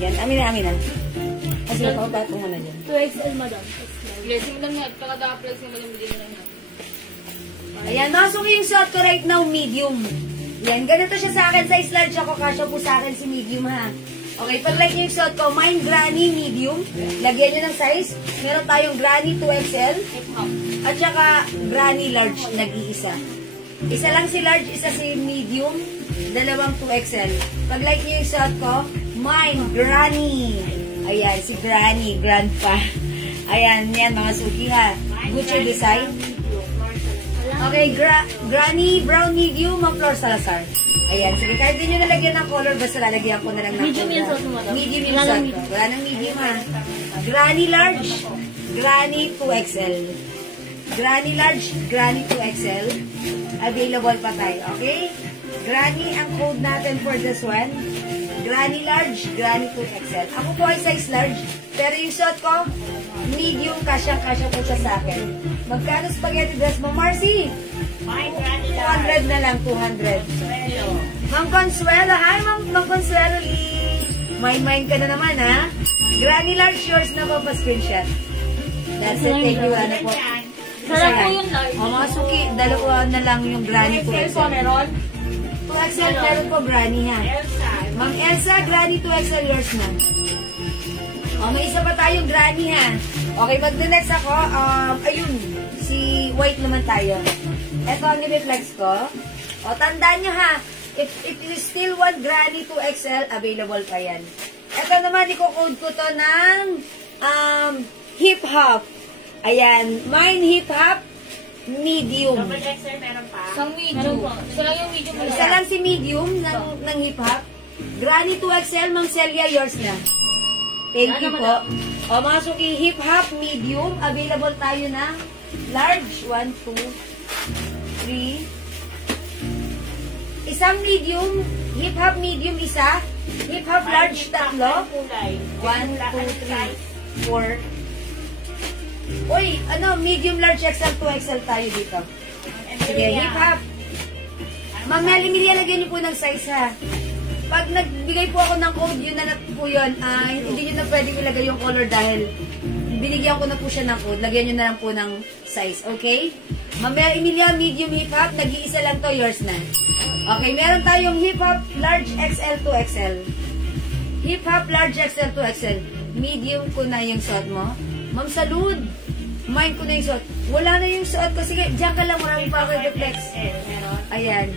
Yan, amin na. Kasi nakapatong mo na dyan. 2XL, madam. Blessing lang nga. Pagka-flex yung madam, hindi na lang nga. Ayan, nasok yung suot ko right now, medium. Yan, ganito siya sa akin. Size large ako, kasya po sa akin si medium, ha. Okay, pag-like nyo yung suot ko, mine Granny medium. Lagyan nyo ng size. Meron tayong Granny 2XL. At saka Granny large, nag-iisa. Isa lang si large, isa si medium. Dalawang 2XL. Pag-like nyo yung suot ko, mine Granny. Ayan, si Granny, Grandpa. Ayan, yan mga suki, ha. Gucci design. Okay, Granny, brown medium, ang Flor Salazar. Ayan, sige, kahit din nyo nalagyan ng color, basta lalagyan ko na lang ng Medium yung suot mo, madam. Medium yung suot ko. Wala nang medium, ha. Granny large, Granny 2XL. Granny large, Granny 2XL. Available pa tayo, okay? Granny ang code natin for this one. Granny large, Granny 2XL. Ako po ay size large, pero yung suot ko, medium, kasya-kasya po siya sa akin. Magkano spaghetti dress mo, Marcy? Mine, Granny large. 200 na lang, 200. Suelo. Ma'am Consuelo, hi Ma'am Consuelo Lee. Mine ka na naman, ha? Granny large, yours na po pa screenshot. That's it, thank you, ano po. Yan. Sarap po yung large. O mga suki, dalawa na lang yung Granny 2XL. meron? 2XL, meron po Granny, ha? Elsa. Ma'am Elsa, Granny 2XL, yours na. O, may isa pa tayong Granny, ha? Okay, mag-next ako. Ayun, si White naman tayo. Ito ang i-reflex ko. O, tandaan nyo, ha? If you still want Granny 2XL, available pa yan. Ito naman, i-code ko to ng hip-hop. Ayan, mine hip-hop, medium. Double XL meron pa. Isang medium. Isa lang yung medium mo. Isa lang si medium ng hip-hop. Granny 2XL, Ma'am Celia, yours na. Thank you po. O mga suki, hip-hop, medium. Available tayo na large. 1, 2, 3. Isang medium. Hip-hop, medium, isa. Hip-hop, large, tatlo. 1, 2, 3, 4. Uy, medium, large, XL, 2XL tayo dito. Sige, hip-hop. Ma'am Nelly Emilia, lagyan niyo po ng size, ha. Pag nagbigay po ako ng code, yun na po yun. Hindi nyo na pwedeng ilagay yung color dahil binigyan ko na po siya ng code. Lagyan nyo na lang po ng size, okay? Ma'am Emilia, medium hip-hop, nag-iisa lang to, yours na. Okay, meron tayong hip-hop, large, XL, 2XL. Hip-hop, large, XL, 2XL. Medium ko na yung suot mo. Ma'am Salud, mine ko na yung suot. Wala na yung suot ko. Sige, dyan ka lang, marami pa ako i-reflex. Ayan.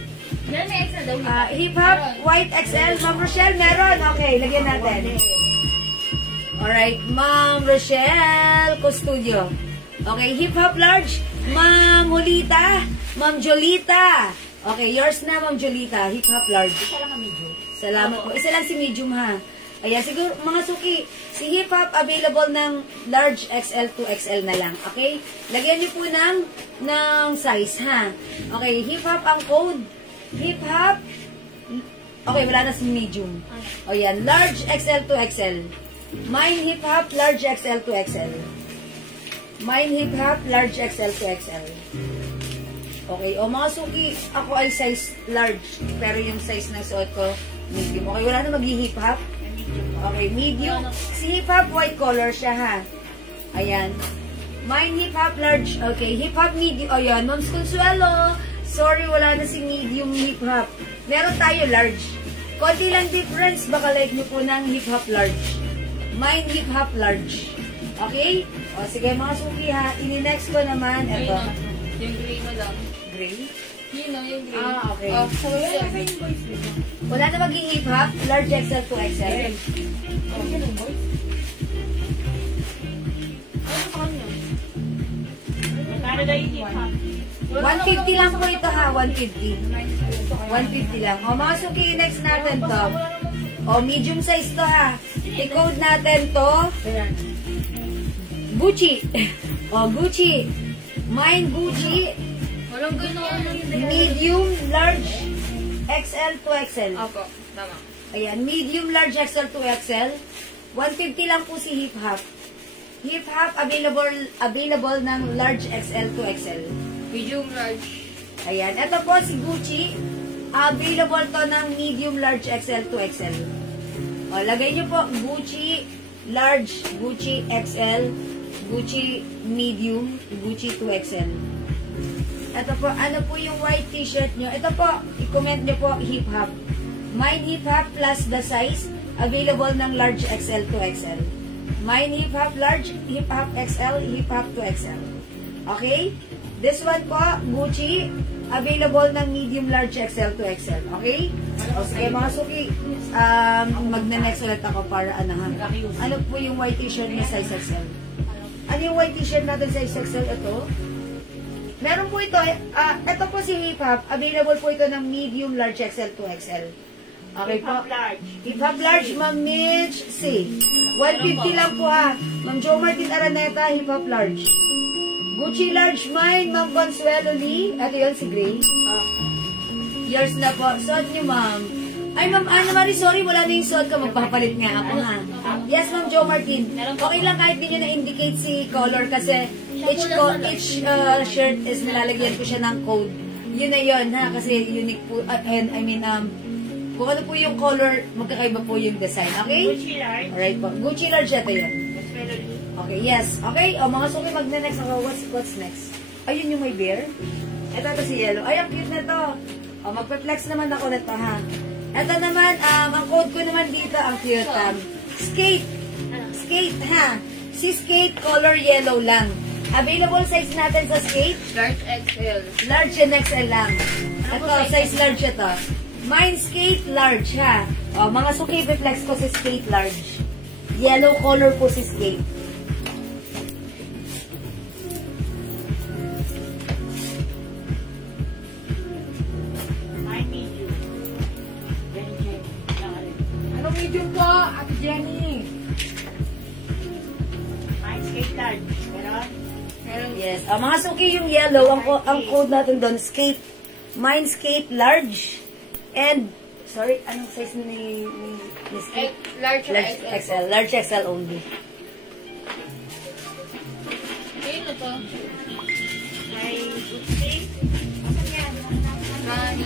Yan, may XL daw. Hip Hop, White XL. Ma'am Rochelle, meron. Okay, lagyan natin. Alright, Ma'am Rochelle Custodio. Okay, Hip Hop Large. Ma'am Julita. Ma'am Jolita. Okay, yours na, Ma'am Jolita. Hip Hop Large. Isa lang ang medium. Salamat po. Isa lang si medium, ha. Ayan, siguro, mga suki, si Hip Hop available ng large XL to XL na lang. Okay? Lagyan niyo po ng size, ha. Okay, Hip Hop ang code. Hip Hop. Okay, wala na si medium. O yan, large XL to XL. Mine Hip Hop, large XL to XL. Mine Hip Hop, large XL to XL. Okay, o mga suki, ako ay size large. Pero yung size ng suot ko, medium. Okay, wala na mag-hip hop. Okay, medium. Si hip hop, white color siya, ha. Ayan. Mine hip hop, large. Okay, hip hop, medium. O yan, Moms Consuelo. Sorry, wala na si medium hip hop. Meron tayo large. Konti lang difference, baka like nyo po ng hip hop large. Mine hip hop, large. Okay? O, sige mga suki, ha. Ini-next ko naman, eto. Yung gray mo lang. Gray? Yun o, yung gray. Okay. So, yun. Wala na maging hip hop, large XL to XL. Magkano daw yung hip hop? 150 lang po ito, ha. 150. 150 lang. O, mga suki, next natin to. O, medium size to, ha. I-code natin to. Gucci. O, Gucci. Mine Gucci. Walang gano'n. Medium, large, XL to XL. Opo, tama. Ayan, medium, large, XL to XL. 150 lang po si Hip Hop. Hip Hop, available ng large XL to XL. Medium large. Ayan, ito po si Gucci. Available to ng medium, large, XL to XL. O, lagay niyo po Gucci, large, Gucci, XL, Gucci, medium, Gucci 2XL. Ito po, ano po yung white t-shirt nyo? Ito po, i-comment nyo po, Hip Hop. Mine Hip Hop plus the size, available ng large XL to XL. Mine Hip Hop large, Hip Hop XL, Hip Hop to XL. Okay? This one po, Gucci, available ng medium, large XL to XL. Okay? O sige mga suki, magna-next ulit ako para anahan. Ano po yung white t-shirt na size XL? Ano yung white t-shirt natin size XL? Ito? Meron po ito, ito po si Hip Hop, available po ito ng medium, large XL to XL. Okay Hip po. hop large. Hip Hop large, Ma'am Mitch C. 150 lang po, ha. Ma'am Jo Martin Araneta, Hip Hop large. Gucci large mine, Ma'am Consuelo Lee. Ito yun, si Gray. Yours na po. Suot niyo, Ma'am. Ay, Ma'am Ana Marie, sorry, wala na yung suot ko. Magpapalit nga ako, ha. Yes, Ma'am Jo Martin. Okay lang kahit di nyo na-indicate si color kasi each shirt is nilalagyan ko siya ng code. Yun na yun, ha. Kasi unique po, and I mean, kung ano po yung color, magkakaiba po yung design. Okay? Gucci large. Alright po. Gucci large ito yun. Consuelo Lee. Okay, yes. Okay, o mga suki, magna-next ako. What's next? Ayun yung may bear. Ito si yellow. Ay, ang cute na to. O, magpa-flex naman ako na to, ha. Ito naman, ang code ko naman dito, ang cute. Skate. Skate, ha. Si skate, color yellow lang. Available size natin sa skate? Large XL. Large and XL lang. Ito, size large ito. Mine skate large, ha. O, mga suki, flex ko si skate large. Yellow color po si skate. Mine medium. Jenny. Ano medium po, Ate Jenny? Mine skate large. Meron? Yes. Mga suki, yung yellow, ang code natin doon, skate. Mine skate large. And, sorry, anong size ni skate? Large Large XL. XL. Large XL only. Ayun na to. May Gucci. Asan yan? Rani.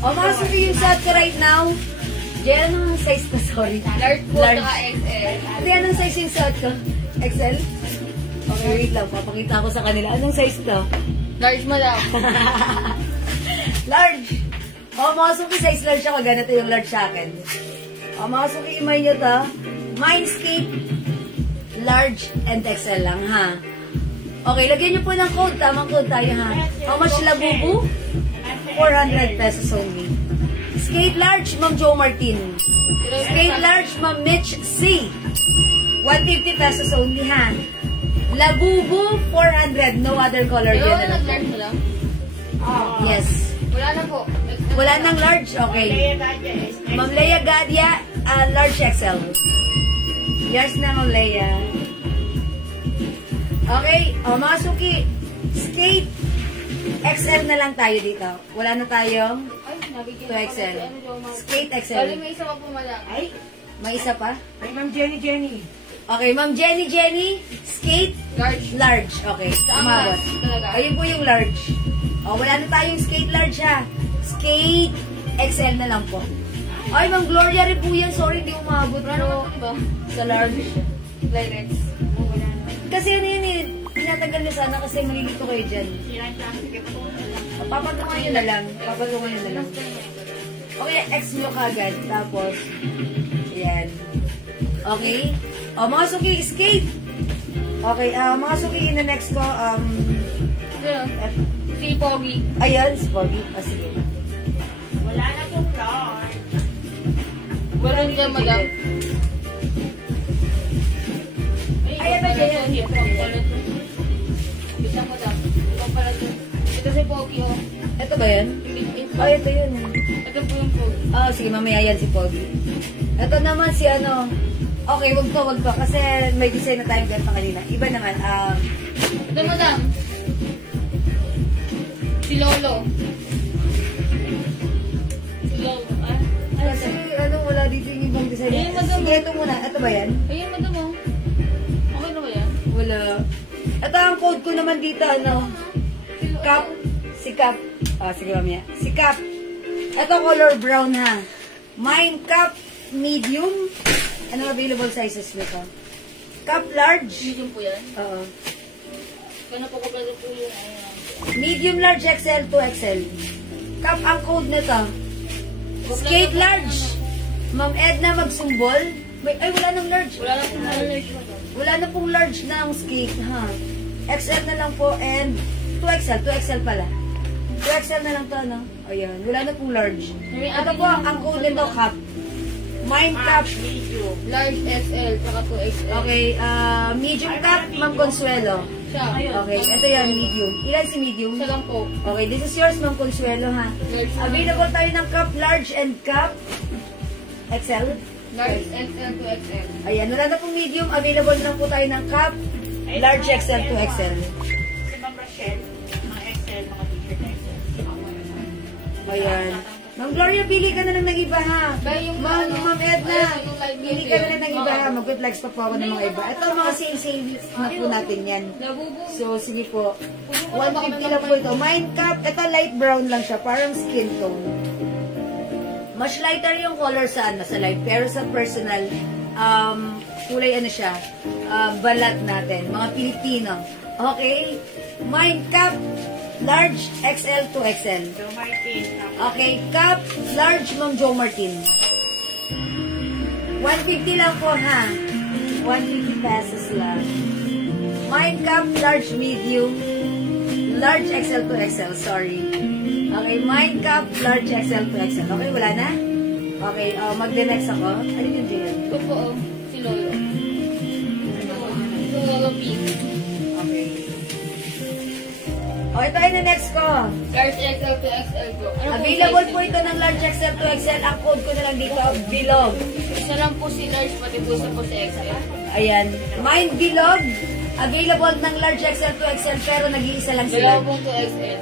Mga suki, yung suot ko right now, yan ang size ko, sorry. Large po, Large. saka XL. Ate, anong size yung suot ko? XL? Okay, wait lang. Papakita ko sa kanila. Anong size to? Large mo lang. Large! Mga suki, size large ako. Ganito yung large sa akin. Mga suki, imay nyo to. Mine skate, large and XL lang, ha? Okay, lagyan niyo po ng code. Tamang code tayo ha. How much Labubu? 400 pesos only. Skate large, Ma'am Jo Martin. Skate large, Ma'am Mitch C. 150 pesos only ha. Labubu, 400. No other color din. Yung nag-large mo lang? Yes. Wala na po. Wala nang large? Okay. Ma'am Leia Gadia, large XL. Yes na, Ma'am Leia. Okay, mga suki, skate XL na lang tayo dito. Wala na tayong Ay, nabigyan 2XL. Skate Bali, XL. may isa pa po malang. Ay, may isa pa? Ay, Ma'am Jenny. Okay, Ma'am Jenny, skate large. Okay, umabot. Ayun po yung large. O, wala na tayong skate large ha. Skate XL na lang po. Ay, Ma'am Gloria rin po yan. Sorry, hindi umabot po sa large. Lyrex. Kasi ano yun eh, pinatagal niyo sana kasi malilito kayo dyan. Papatungan nyo na lang. Okay, X nyo kagad. Tapos, yan. Okay? O, mga suki, skate. Okay, mga suki, in the next ko, Si Pogi. ayan, si Pogi. Sige. Wala na pong floor. Wala niya, madam. Ayan ba dyan? Bisa mo daw. Ikaw pala ito. Ito si Pogi, oh. Ito ba yan? Oh, ito yun. Ito po yung Pogi. Oh, sige, mamaya yan si Pogi. Ito naman si ano. Okay, wag to. Kasi may design na tayong ganito kanina. Iba naman, Ito, madam. Si Lolo. Si Lolo, ah. kasi ano, wala dito yung ibang design. Ayan, madam. Sige, ito muna. Ito ba yan? Ayun, madam, oh. Okay na ba yan? Wala. Ito ang code ko naman dito, ano? Cup. Si Cup. Sige mamaya. Si Cup. Ito color brown ha. Mine Cup medium. Ano available sizes nito? Cup large. Medium po yan. Oo. Kaya po ko pala po yung Medium large XL to XL. Cup ang code nito. Skate large. Ma'am Edna magsumbol. Ay, wala nang large. Wala na po large. Wala na pong large na ang skate, ha? XL na lang po and 2XL. 2XL pala. 2XL na lang to, no? Ayan. Wala na pong large. Ito po, ang code nito, cup. Mine cup. Large XL, saka 2XL. Okay, medium cup, Ma'am Consuelo. Siya. Okay, ito yan, medium. Ilan si medium? Siya lang po. Okay, this is yours, Ma'am Consuelo, ha? Large. Available tayo ng cup, large and cup. XL? Large XL to XL. Ayan, wala na pong medium. Available na po tayo ng cup, large XL to XL. Si Ma'am Rachel, mga XL, mga t-shirt XL. Ayan. Ma'am Gloria, pili ka na lang ng iba, ha? Ba, yung Ma'am Edna, yung light pili ka na lang ng iba, ha? Mag-good likes pa po ako ng mga iba. Ito, mga sale na po natin yan. Labubo. So, sige po. 150 lang po ito. Mine cup, ito light brown lang siya, parang skin tone. Much lighter yung color sa light, pero sa personal, kulay ano siya, balat natin, mga Pilipino. Okay? Mine cup, large XL to XL. So, Martin. Okay, cup, large, Ma'am Jo Martin. 150 lang po, ha? 150 pesos lang. Mine cup, large, medium. Large XL to XL, sorry. Okay, mine cup, large XL to XL. Okay, wala na? Okay, mag-the-next ako. Ano yung dyan? Ito po, oh. Si Lolo. Si Lolo P. Okay. Okay, tayo na next ko. Large XL to XL po. Ano Available size po ito ng large XL to XL. Ang code ko na lang dito, bilog. Isa lang po si large, pati po sa po si XL. Ayan. Mine bilog. Available ng large XL to XL, pero nag-iisa lang sila. Dalawa pong 2XL.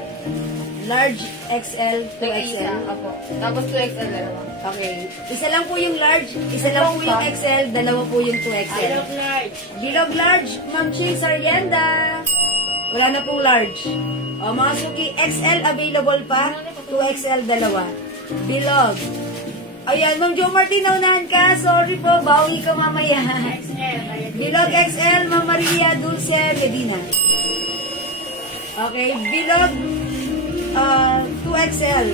Large XL to Isa. XL. Apo. Tapos 2XL na naman. Okay. Isa lang po yung large, isa lang po yung XL, dalawa po yung 2XL. large. Bilog large, Ma'am Ching Sarienda. Wala na pong large. O, mga suki, XL available pa, 2XL dalawa. Bilog. Ayan, Ma'am Jo Martin, naunahan ka. Sorry po, bawi ka mamaya. Bilog XL, Ma'am Maria Dulce Medina. Okay, bilog 2XL.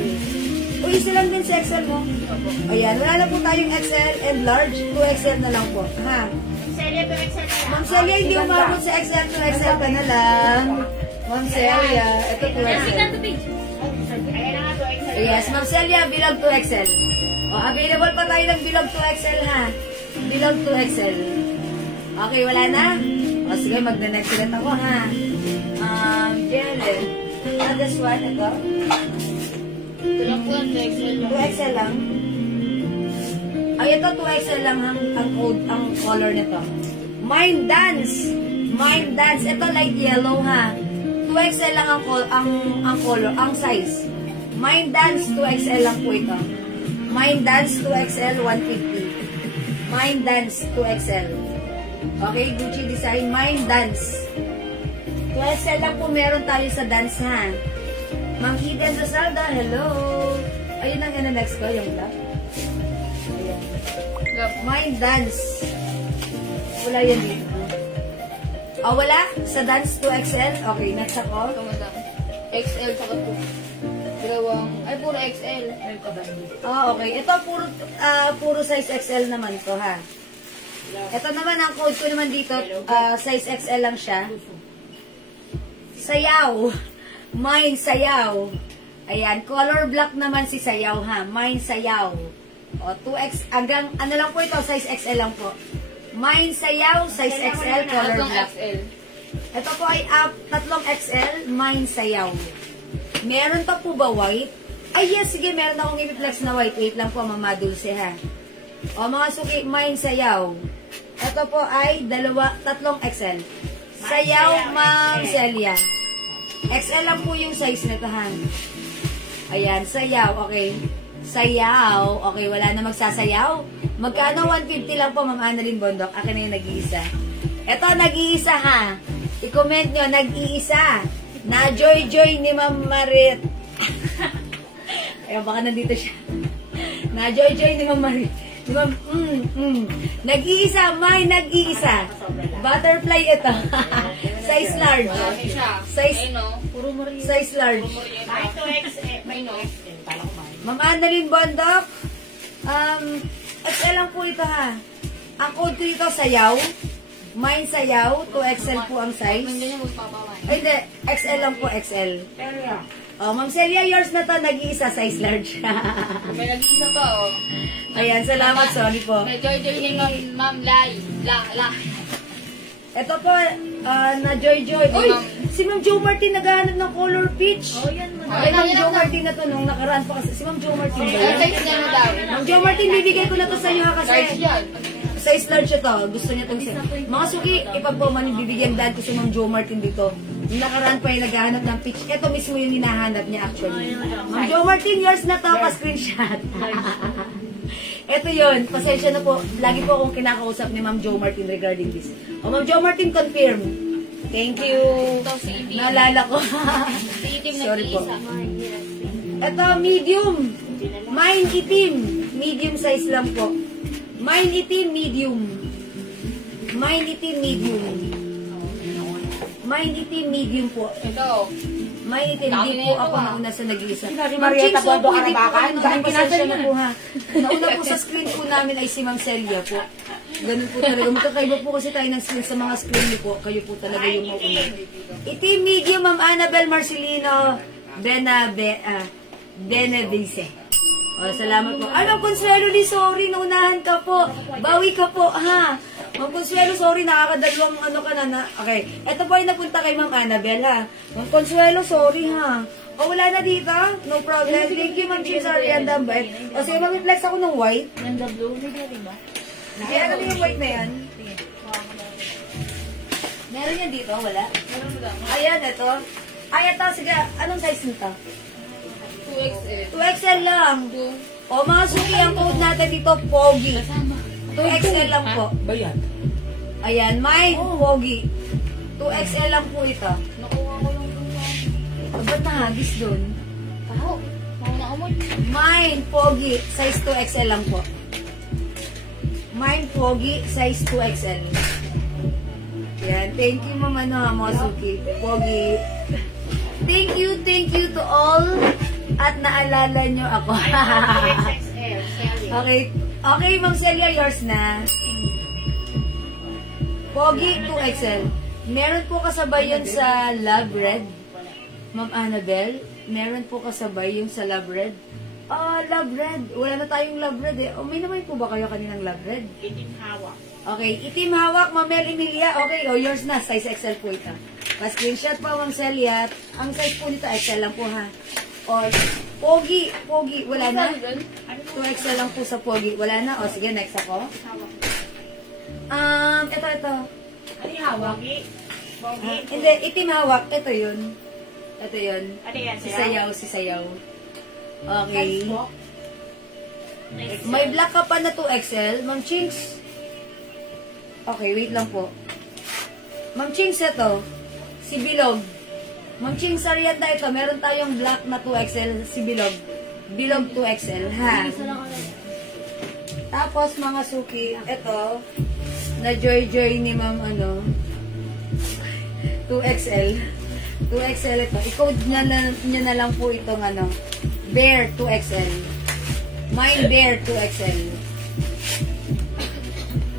Uy, isa lang din sa XL mo. Ayan, wala na po tayong XL and large, 2XL na lang po. Ha? Celia, pero XL na lang. Ma'am Celia, hindi umabot sa XL to XL ka na lang. Ma'am Celia, ito to XL. Ayan na nga to, XL. Yes, Ma'am Celia, bilog to XL. O, available pa tayo ng bilog to XL ha. Bilog to XL. Okay, wala na? O, sige, magna-next ulit ako ha. Jelen. This one, ito. Ito lang po, XL lang. 2XL lang. Ay, ito 2XL lang ang code, ang color nito. Mind Dance. Mind Dance. Ito light yellow ha. 2XL lang ang color, ang size. Mind Dance 2XL lang po ito. Mind Dance 2XL 150. Mind Dance 2XL. Okay, Gucci design. Mind Dance. 2XL lang po meron tayo sa dance ha. Ma'am Eden Rosalda, hello. Ayun ang next ko, yung black. Ayan. Mind Dance. Wala yan dito. Oh, wala? Sa Dance 2XL? Okay, next ako. Ito madam. XL saka 2. Dalawang, ay puro XL. Oh, okay. Ito puro size XL naman to ha. Ito naman ang code ko naman dito, size XL lang siya. Sayaw. Mine Sayaw. Ayan, color black naman si Sayaw ha. Mine Sayaw. O, 2X, hanggang, ano lang po ito, size XL lang po. Mine Sayaw, size XL, color black. XL. Ito po ay 3 XL, Mine Sayaw. Meron pa po ba white? Ay, yes, sige, meron akong i-flex na white. Wait lang po, Mama Dulce ha. O, mga suki, Mine Sayaw. Ito po ay 3 XL. Sayaw, Ma'am Celia. XL lang po yung size nito, ha. Ayan, sayaw, okay. Sayaw, okay, wala na magsasayaw. Magkano? 150 lang po, Ma'am Annalyn Bondok. Akin na yung nag-iisa. Ito, nag-iisa, ha. I-comment nyo, nag-iisa. Na joy-joy ni Ma'am Marit. Ayan, baka nandito siya. Na joy-joy ni Ma'am Marit. Nag-iisa, may nag-iisa. Butterfly ito. Size large. Size large. Ay, to XL. Ma'am Annalyn Bondok, XL lang po ito ha. Ang code ko dito, sayaw. Mine sayaw, 2XL po ang size. Ay, hindi. XL lang po, XL. Oh, Ma'am Celia, yours na to, nag-iisa, size large. May nag-iisa pa, oh. Ayan, salamat, sorry po. May joy-joy ni Ma'am Lai. La. Ito po, na Joy-Joy. Uy, si Ma'am Jo Martin naghahanap ng color peach. Oh, yan mo. Ay, Ma'am Jo Martin na to, nung nakaraan pa kasi. Si Ma'am Jo Martin ba Ay, yan? size niya na daw. Ma'am Jo Martin, bibigay ko na to sa iyo ha kasi. Size yan. Size large ito. Gusto niya itong size. Mga suki, ipagpuman yung bibigyan dahil ko si Ma'am Jo Martin dito. Yung nakaraan pa yung naghahanap ng peach. Ito mismo yung hinahanap niya actually. Ma'am Jo Martin, yours na to. Pa-screenshot. Ito yun. Pasensya na po. Lagi po akong kinakausap ni Ma'am Jo Martin regarding this. O, Ma'am Jo Martin, confirm. Thank you. Naalala ko. Sorry po. Ito, medium. Mine itim. Medium size lang po. Mine itim, medium. Mine itim, medium. Mine itim, medium po. Ito. May hindi po ako nauna sa nag-iisa. Ma'am Marieta Ching, so po, Bondo hindi po Arabakan, kami dahil pasensya pinasal na po ha. Nauna po sa screen po namin ay si Ma'am Celia po. Ganun po talaga. Magkakaiba po kasi tayo ng screen sa mga screen niyo po. Kayo po talaga yung mauna. Itim medium, Ma'am Annabel Marcelino Benevice. O, salamat po. Ano, Consuelo Lee, sorry, naunahan ka po. Bawi ka po, ha. Ma'am Consuelo, sorry, nakakadalawang ano ka na. Okay, ito po ay napunta kay Ma'am Annabel, ha. Ma'am Consuelo, sorry, ha. O, wala na dito? No problem. Thank you, Ma'am Ching, sorry, ang dambay. O, sige, mag-reflex ako ng white. Ganda blue. Hindi rin ba? Kaya ano yung white na yan? Meron yan dito, wala? Ayan, ito. Ay, ito, sige, anong size nito? 2XL. 2XL lang. O, mga suki, ang code natin dito, Pogi. 2XL lang po. Bayan. Ayan, may Pogi. 2XL lang po ito. Nakuha ko lang doon. Ba't nahagis doon? Taho. Mauna ako mo. Mine Pogi, size 2XL lang po. Mine Pogi, size 2XL. Yan, thank you Mama no, mga suki. Pogi. Thank you to all. At naalala nyo ako. XXL. Okay, Ma'am Celia, yours na. Pogi 2XL. Meron po kasabay yun sa Love Red. Ma'am Annabelle, meron po kasabay yung sa Love Red. Love Red. Wala na tayong Love Red eh. May naman po ba kayo kaninang Love Red? Itim hawak. Okay, itim hawak, Ma'am Mel Emilia. Okay, yours na. Size XL po ito. Pa-screenshot po, Ma'am Celia. Ang size po nito, XL lang po ha. Pogi. Wala na? 2XL lang po sa Pogi. Wala na? Sige, next ako. Ito. Ano yung hawak? Pogi. Hindi, itim hawak. Ito yun. Ano yan? Si Sayaw. Okay. May black ka pa na 2XL. Ma'am Chinks. Okay, wait lang po. Ma'am Chinks, ito. Si Bilog. Ma'am Chinks, Arianda, ito. Meron tayong black na 2XL. Si Bilog. Bilog 2XL, ha? Tapos, mga suki, ito. Na Joy ni Ma'am, 2XL. 2XL ito. I-code nyo na lang po itong Bear 2XL. Mine Bear 2XL.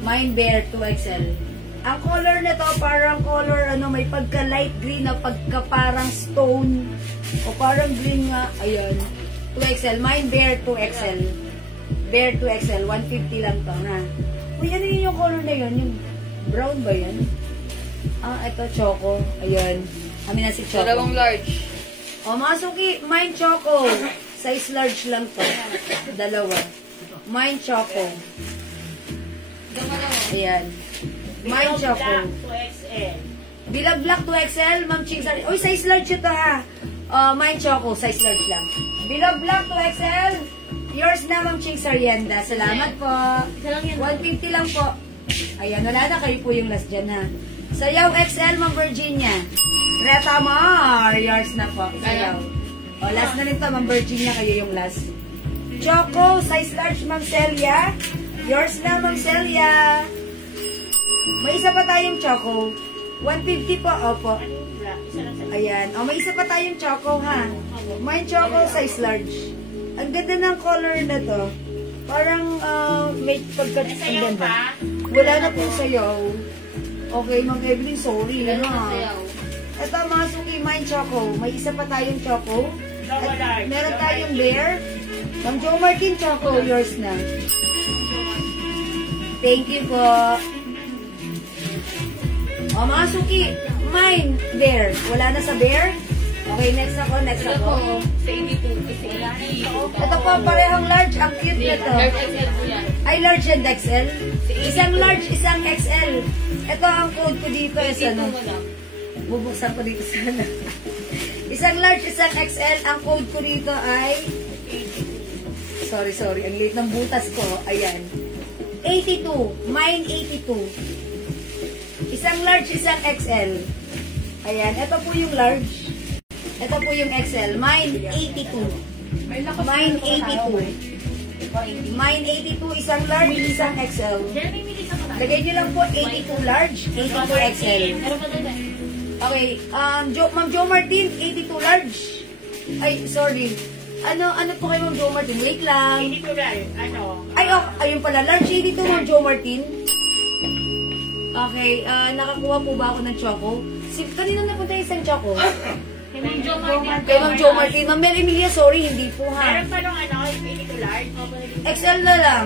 Mine Bear 2XL. Ang color nito parang color may pagka light green na pagka parang stone o parang green nga. Ayun. 2XL. Mine Bear 2XL. Bear 2XL. 150 lang to, ha. Uy, ano yun yung color na yun? Yung brown ba yan? Ito choco. Ayun. Kami na si Choco. Dalawang large. Mga suki, Mine Choco. Size large lang to. Dalawa. Mine Choco. Ayan. Mine Choco. 2XL. Bilog Black 2XL. Ma'am Ching. Uy, size large ito ha. Mine Choco. Size large lang. Bilog Black 2XL. Yours na, Ma'am Ching Sarienda. Salamat po. 150 lang po. Ayan, wala na. Kayo po yung last dyan ha. Sayaw XL, Ma'am Virginia. Reta Mar. Yours na po. Sayaw. Last na rin to, Ma'am Virginia. Kayo yung last. Choco, size large, Ma'am Celia. Yours na, Ma'am Celia. May isa pa tayong Choco. 150 po. Opo. Ayan. May isa pa tayong Choco, ha. Mine Choco, size large. Ang ganda ng color na to. Parang may pagka... Ang ganda. Wala na po sayaw. Okay, Ma'am Evelyn, sorry. Ito, mga suki, Mine Choco. May isa pa tayong Choco. At meron tayong Bear. Ma'am Jo Martin, Choco, yours na. Thank you po. Mga suki, Mine Bear. Wala na sa Bear? Okay, next ako. Sa 82. Ito po, parehong large. Ang cute nito. Ay, large and XL. Isang large, isang XL. Ito ang code ko dito. Bubuksan ko dito sana. Isang large, isang XL. Ang code ko dito ay... Sorry. Ang liit ng butas ko. Ayan. 82. Mine 82. Isang large, isang XL. Ayan. Ito po yung large. Ito po yung XL. Mine 82. Mine 82. Mine 82. Isang large, isang XL. Lagay nyo lang po 82 large, 82 XL. Okay. Ma'am Jo Martin, 82 large. Ay, sorry. Ano po kayo, Ma'am Jo Martin? Wait lang. 82 large. Ayun pala. Large 82, Ma'am Jo Martin. Okay. Nakakuha po ba ako ng choco? Kanina napunta yung isang choco? Kay Ma'am Jo Martin. Kay Ma'am Jo Martin. Ma'am Mel Emilia, sorry, hindi po ha. Meron pa nung 82 large. XL na lang.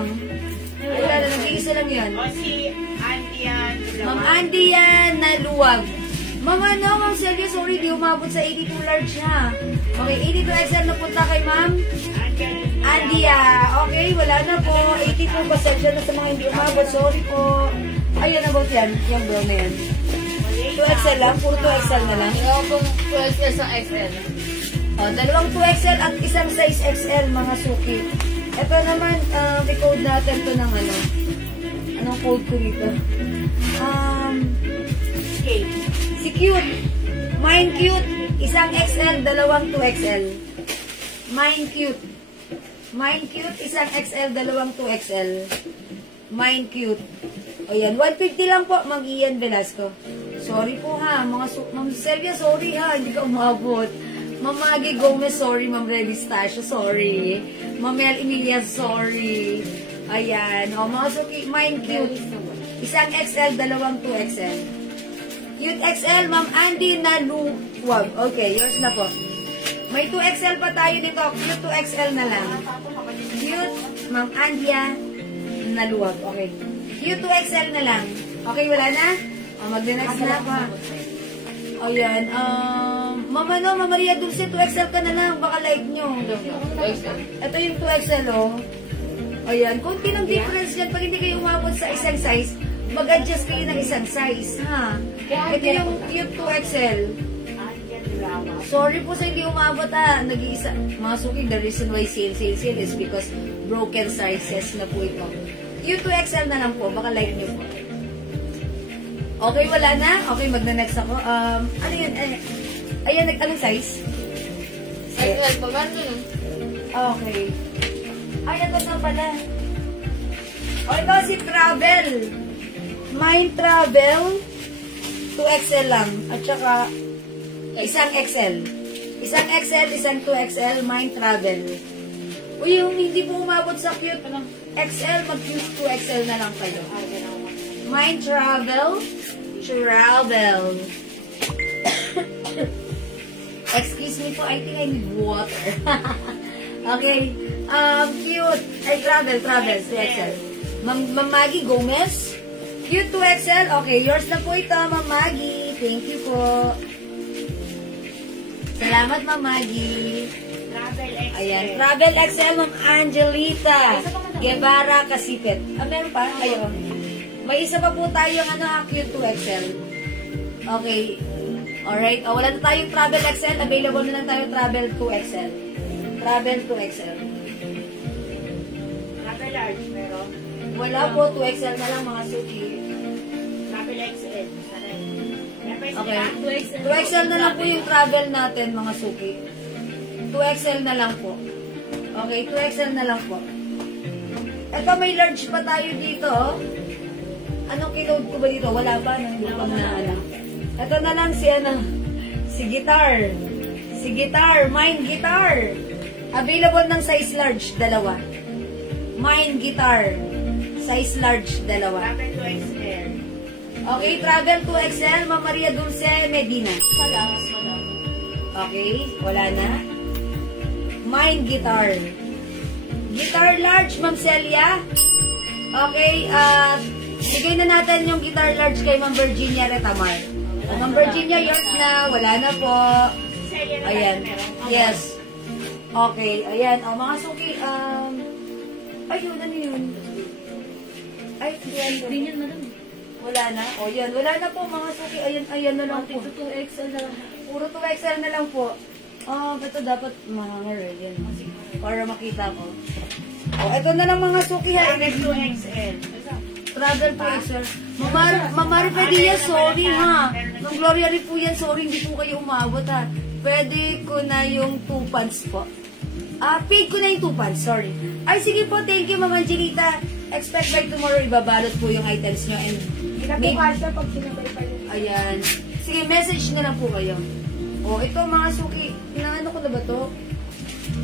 Wala na, nag-iisa lang yan. O si Andy yan. Ma'am Andy yan na luwag. Ma'am Celia, sorry, di umabot sa 82 large ha. Okay, 82 XL na punta kay Ma'am Andy. Okay, wala na po. 82 pasensya na sa mga hindi umabot. Sorry po. Ayun, about yan. Yung brown na yan. 2XL lang? Puro 2XL na lang? Yung 2XL sa XL. Dalawang 2XL at isang size XL, mga suki. Ito naman, i-code natin ito ng anong code ko dito? Si Cute. Mine Cute. Isang XL, dalawang 2XL. Mine Cute. Mine Cute, isang XL, dalawang 2XL. Mine Cute. O yan, 150 lang po, Ma'am Ian Velasco. Sorry po ha, Ma'am Selvia, sorry ha, hindi ka umabot. Ma'am Maggie Gomez, sorry. Ma'am Revistacio, sorry. Ma'am Mel Emilia, sorry. Ayan, mga suki, Mine Cute. Isang XL, dalawang 2XL. Cute XL, Ma'am Andy Naluwag. Okay, yours na po. May 2XL pa tayo dito. Cute 2XL na lang. Cute, Ma'am Andia Naluwag. Okay. Cute 2XL na lang. Okay, wala na? O, mag-next na pa. O, yan. Ma'am Maria Dulce, 2XL ka na lang. Baka like nyo. Ito yung 2XL, oh. Ayan, konti ng difference yan. Pag hindi kayo umabot sa isang size, mag-adjust kayo ng isang size, ha? Ito yung cute 2XL. Sorry po sa hindi umabot, ha? Nag-iisa. Mga suki, the reason why sale is because broken sizes na po ito. Cute 2XL na lang po. Baka like nyo po. Okay, wala na? Okay, magna-next ako. Ano yun? Ayan, anong size? Size 12 po, man dun. Okay. Ay, ito na pala. O, ito si Travel. Mind Travel. 2XL lang. At saka, isang XL. Isang XL, isang 2XL. Mind Travel. O, yung hindi po umabot sa cute XL, mag-cute 2XL na lang kayo. Mind Travel. Travel. Excuse me po, I think I need water. Okay. Cute. Ay, Travel, 2XL. Ma'am Maggie Gomez. Cute 2XL. Okay, yours na po ito, Ma'am Maggie. Thank you po. Salamat, Ma'am Maggie. Travel XL. Ayan, Travel XL, Ma'am Angelita Guevara Kasipit. Meron pa? Ayun. May isa pa po tayong cute 2XL. Okay. Alright. Wala na tayong Travel XL. Available na lang tayo Travel 2XL. Travel 2XL. Travel large, pero Wala po, 2XL na lang mga suki. Travel XL. Okay. 2XL na lang po yung travel natin mga suki. 2XL na lang po. Okay, 2XL na lang po. Ito may large pa tayo dito. Anong kinode ko ba dito? Wala pa. Hindi pa na alam. Ito na lang si guitar. Si guitar. Mind guitar. Available ng size large, dalawa. Mind guitar. Size large, dalawa. Travel 2XL. Okay, Travel 2XL, Ma'am Maria Dulce Medina. Okay, wala na. Mind guitar. Guitar large, Ma'am Celia. Okay, bigay na natin yung guitar large kay Ma'am Virginia Retamar. Ma'am Virginia, yours na. Wala na po. Ayan. Yes. Okay, ayan. Mga suki, ayun, ano yun? Ay, yan, madam. Wala na. O, yan. Wala na po, mga suki. Ayan na lang po. 2XL na lang. Puro 2XL na lang po. Ito dapat mahanger eh. Yan. Para makita ko. O, ito na lang mga suki ha. Travel 2XL. Travel 2XL. Mamari Padilla, sorry ha. Nung Gloria rin po yan, sorry, hindi po kayo umabot ha. Pwede ko na yung 2 pants po. Paid ko na yung 2 pants, sorry. Ay, sige po, thank you, Ma'am Angelita. Expect by tomorrow, ibabalot po yung items nyo. And Kinapukasa pag sinabay pa yun. ayan. Sige, message na lang po kayo. O, ito mga suki. Ano ko na ba to?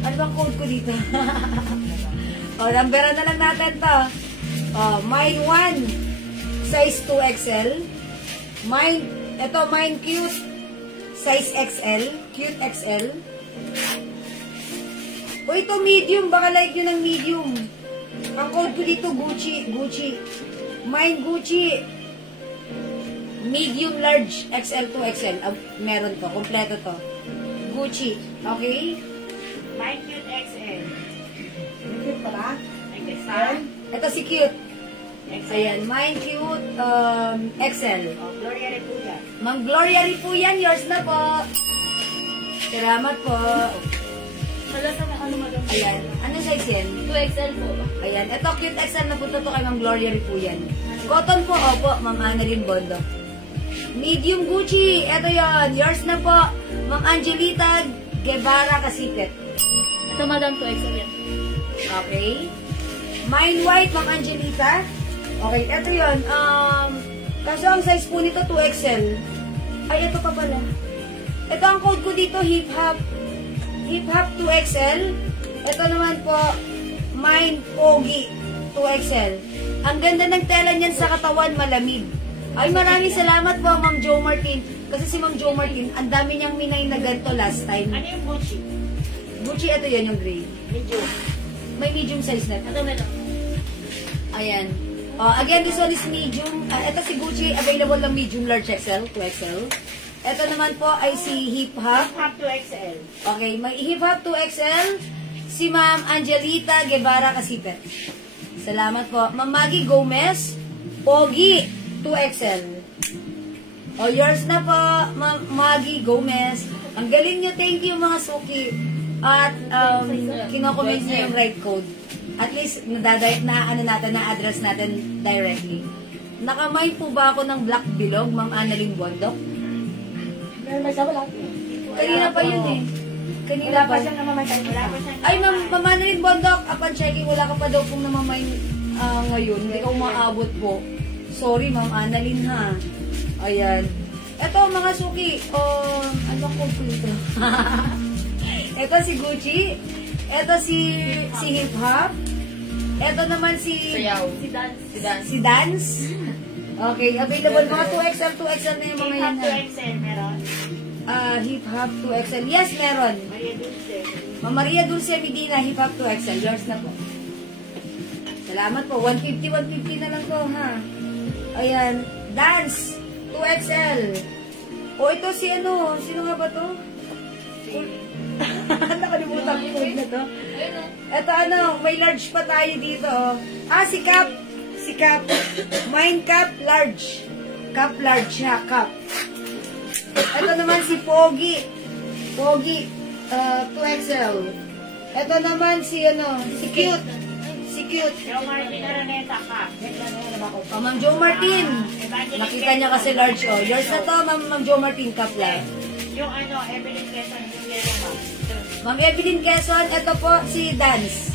Ano bang code ko dito? O, numberan na lang natin to. O, mine 1, size 2XL. Mine cute, size XL. Cute XL. O, ito medium. Baka like yun ng medium. Ang code ko dito, Gucci. Mine Gucci. Medium, large, XL to XL. Meron to. Kompleto to. Gucci. Okay? Mine Cute XL. Cute pa ba? Like this, ha? Ito si Cute. XL. Ayan. Mine Cute XL. Oh, Gloria Repulla. Mang Gloria Ripuyan. Yours na po. Salamat po. Wala sa ano madam. Ayan. Ano size yan? 2XL po. Ayan. Ito Cute XL na po to kay Mang Gloria Ripuyan. Cotton po. Opo. Ma'am Annalyn Bondo. Medium Gucci. Ito yon. Yours na po. Ma'am Angelita Guevara Kasipit. Ito madam 2XL yan. Okay. Mine white, Ma'am Angelita. Okay. Ito yon. Kaso ang size po nito 2XL. Ay, ito pa pala. Ito ang code ko dito, Hip Hop 2XL. Ito naman po, Mine Pogi 2XL. Ang ganda ng tela niyan sa katawan, malamig. Ay, maraming salamat po, Ma'am Jo Martin. Kasi si Ma'am Jo Martin, ang dami niyang minay na ganito last time. Ano yung Gucci? Gucci, ito yan yung gray. Medium. May medium size na. Ito meron. Ayan. Again, this one is medium. Ito si Gucci, available ng medium, large XL, 2XL. Ito naman po ay si Hip Hop. Half to XL. Okay, may Hip Hop 2XL. Si Ma'am Angelita Guevara Casipet. Salamat po. Ma'am Maggie Gomez, Pogi 2XL. Yours na po, Ma'am Maggie Gomez. Ang galing nyo, thank you mga suki. At kinokomment nyo yung right code. At least, na-address natin directly. Nakamay po ba ako ng Black Bilog, Ma'am Annalyn Bondok? Kanina pa yun eh. Kanina pa. Ay, Ma'am Annalyn Bondok, upon checking, wala ka pa daw pong namamay ngayon. Hindi ka umaabot po. Sorry, Ma'am Annalyn ha. Ayan. Ito, mga suki. Ano ko po ito? Ito si Gucci. Ito si Hip Hop. Ito naman si Dance. Okay, available mga 2XL na yung mga yan. Half to XL meron. Hip Hop 2XL. Yes, meron. Maria Dulce. Ma'am Maria Dulce Medina, Hip Hop 2XL. Yours na po. Salamat po. 150 na lang to, ha? Ayan. Dance 2XL. Ito si ano? Sino nga ba to? Nakalimutan ko na to. Ito may large pa tayo dito. Si Cap. Si Cap. Mine Cap large. Cap large ha, Cap. Ito naman si Pogi. Pogi 2XL. Ito naman si Cute. Si Cute. Yung Martin Araneta ka. Ma'am Jo Martin. Nakita niya kasi large Yours na to, Ma'am Jo Martin, Cap large. Yung Evelyn Quezon, yung meron ba? Ma'am Evelyn Quezon, ito po si Dance.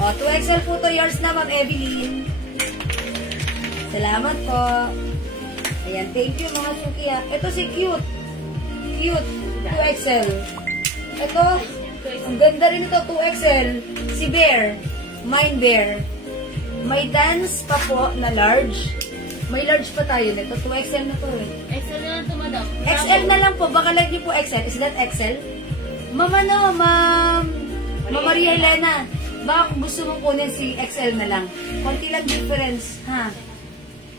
2XL po to, yours na, Ma'am Evelyn. Salamat po. Ayan, thank you mga suki ha. Ito si Cute. Cute, 2XL. Ito, ang ganda rin ito, 2XL. Si Bear, Mine Bear. May Dance pa po na large. May large pa tayo nito, 2XL na to eh. XL na lang ito, madam. XL na lang po, baka like niyo po XL. Is that XL? Ma'am Maria Elena, baka kung gusto mong kunin si XL na lang. Konti lang difference, ha?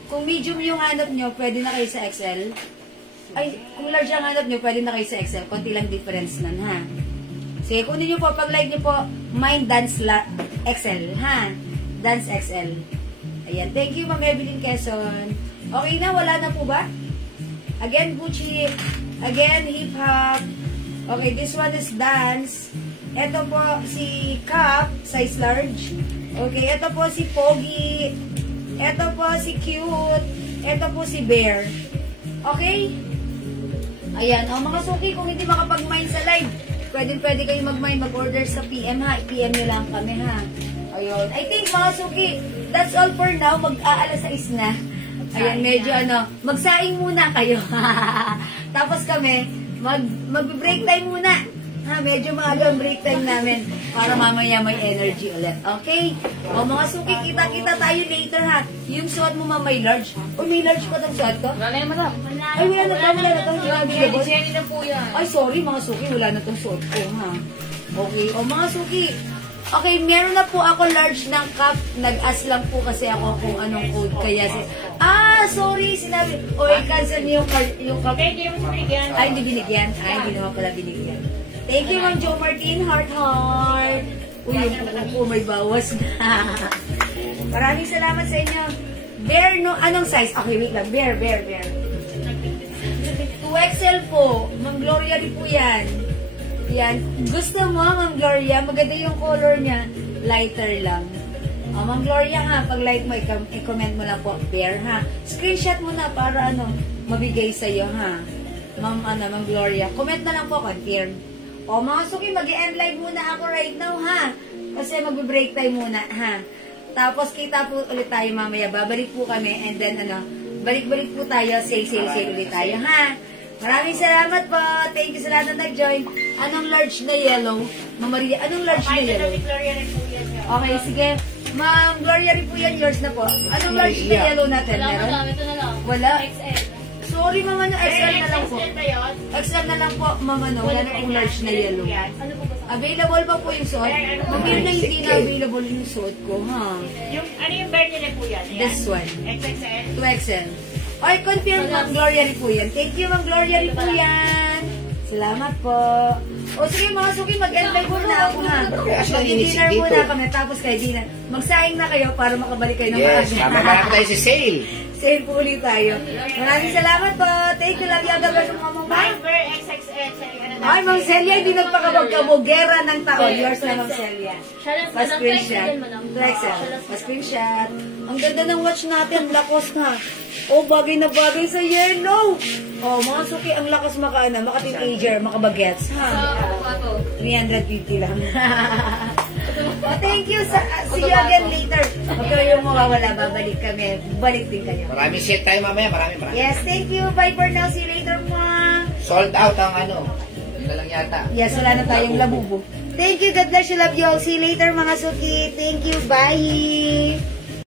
Kung medium yung hanap nyo, pwede na kayo sa XL. Ay, kung large ang hanap nyo, pwede na kayo sa XL. Konti lang difference nan, ha? Sige, kunin nyo po, pag like nyo po, Mine Dance XL, ha? Dance XL. Ayan, thank you, Ma'am Evelyn Quezon. Okay na, wala na po ba? Again, Gucci. Again, Hip Hop. Okay, this one is Dance. Ito po si Cap, size large. Okay, ito po si Pogi. Ito po si Cute. Ito po si Bear. Okay? Ayan, mga suki, kung hindi makapag-mine sa live, pwede kayo mag-mine, mag-order sa PM ha. I-PM nyo lang kami ha. Ayun. I think mga suki, that's all for now. Mag-aalas 6 na. Ayan, medyo magsaing muna kayo. Tapos kami, mag-break time muna. Ha, medyo maaga ang break time namin para mamaya may energy ulit. Okay? Mga suki, kita-kita tayo later ha. Yung suot mo may large. O may large pa itong suot ko? Wala na yan, madam. Ay, wala na to. Jenny na po yan. Ay, sorry mga suki, wala na itong suot ko ha. Okay, mga suki. Okay, meron na po ako large ng cup. Nag-ask lang po kasi ako kung anong code kaya. Sorry, sinabi. I-cancel niyo yung cup. Okay, hindi mo binigyan. Ay, hindi binigyan. Ay, hindi naman pala binigyan. Thank you, Ma'am Jo Martin. Heart. Uy, yung po may bawas na. Maraming salamat sa inyo. Bear, no? Anong size? Okay, wait lang. Bear. 2XL po. Ma'am Gloria rin po yan. Yan. Gusto mo, Ma'am Gloria? Maganda yung color niya. Lighter lang. Ma'am Gloria ha, pag like mo, i-comment mo lang po, Bear ha. Screenshot mo na para mabigay sa'yo ha. Ma'am Gloria. Comment na lang po, confirm. Mga suki, mag-end live muna ako right now ha. Kasi mag-break time muna ha. Tapos kita po ulit tayo mamaya. Babalik po kami and then balik-balik po tayo. Say ulit tayo ha. Maraming salamat po. Thank you sa lahat na nag-join. Anong large na yellow? Ma'am Maria, anong large na yellow? Victoria rin po yan. Okay, sige. Ma'am Gloria rin po yan, yours na po. Anong large na yellow natin? Wala ko Meron? lang, ito na lang. Wala? XL. Sorry, mama, no, XL na lang po. XL ba yun? XL na lang po, mama, no. Wala na pong large na yellow. Ano po ba? Available pa po yung suot. Mamaya na hindi na available yung suot ko, ha? Yung, ano yung brand nila po yan? Ayan. This one. XXL? 2XL. Ay, confirm, Ma'am Gloria rin po yan. Thank you, Ma'am Gloria rin po yan. Salamat po. O sige, mga suki, mag-end muna ako, ha? Mag-dinner muna kami, tapos kayo dinner. Magsaing na kayo para makabalik kayo ng Yes, maaga. mamaya tayo si Sale. Sale po ulit tayo. Maraming salamat po. Thank you, love you. God bless you, Mama. Bye. Viber XXL. Ay, Ma'am Celia, hindi nagpakabog-kabogera ng taon. Yours na, Ma'am Celia. Pa-screenshot. 2XL. Pa-screenshot. Ang ganda ng watch natin. Lakos na. Oh, bagay na bagay sa yellow. Oh, mga suki, ang lakas maka-teenager, maka-bagets. Sa Ha? pato. 350 lang. Oh, thank you. See you again later. Huwag kayong mawawala. Babalik kami. Balik din kayo. Maraming share tayo mamaya. Maraming. Yes, thank you. Bye for now. See you later, ma. Sold out ang ano. Yun na lang yata. Yes, wala na tayong labubo. Thank you. God bless you. Love you all. See you later, mga suki. Thank you. Bye.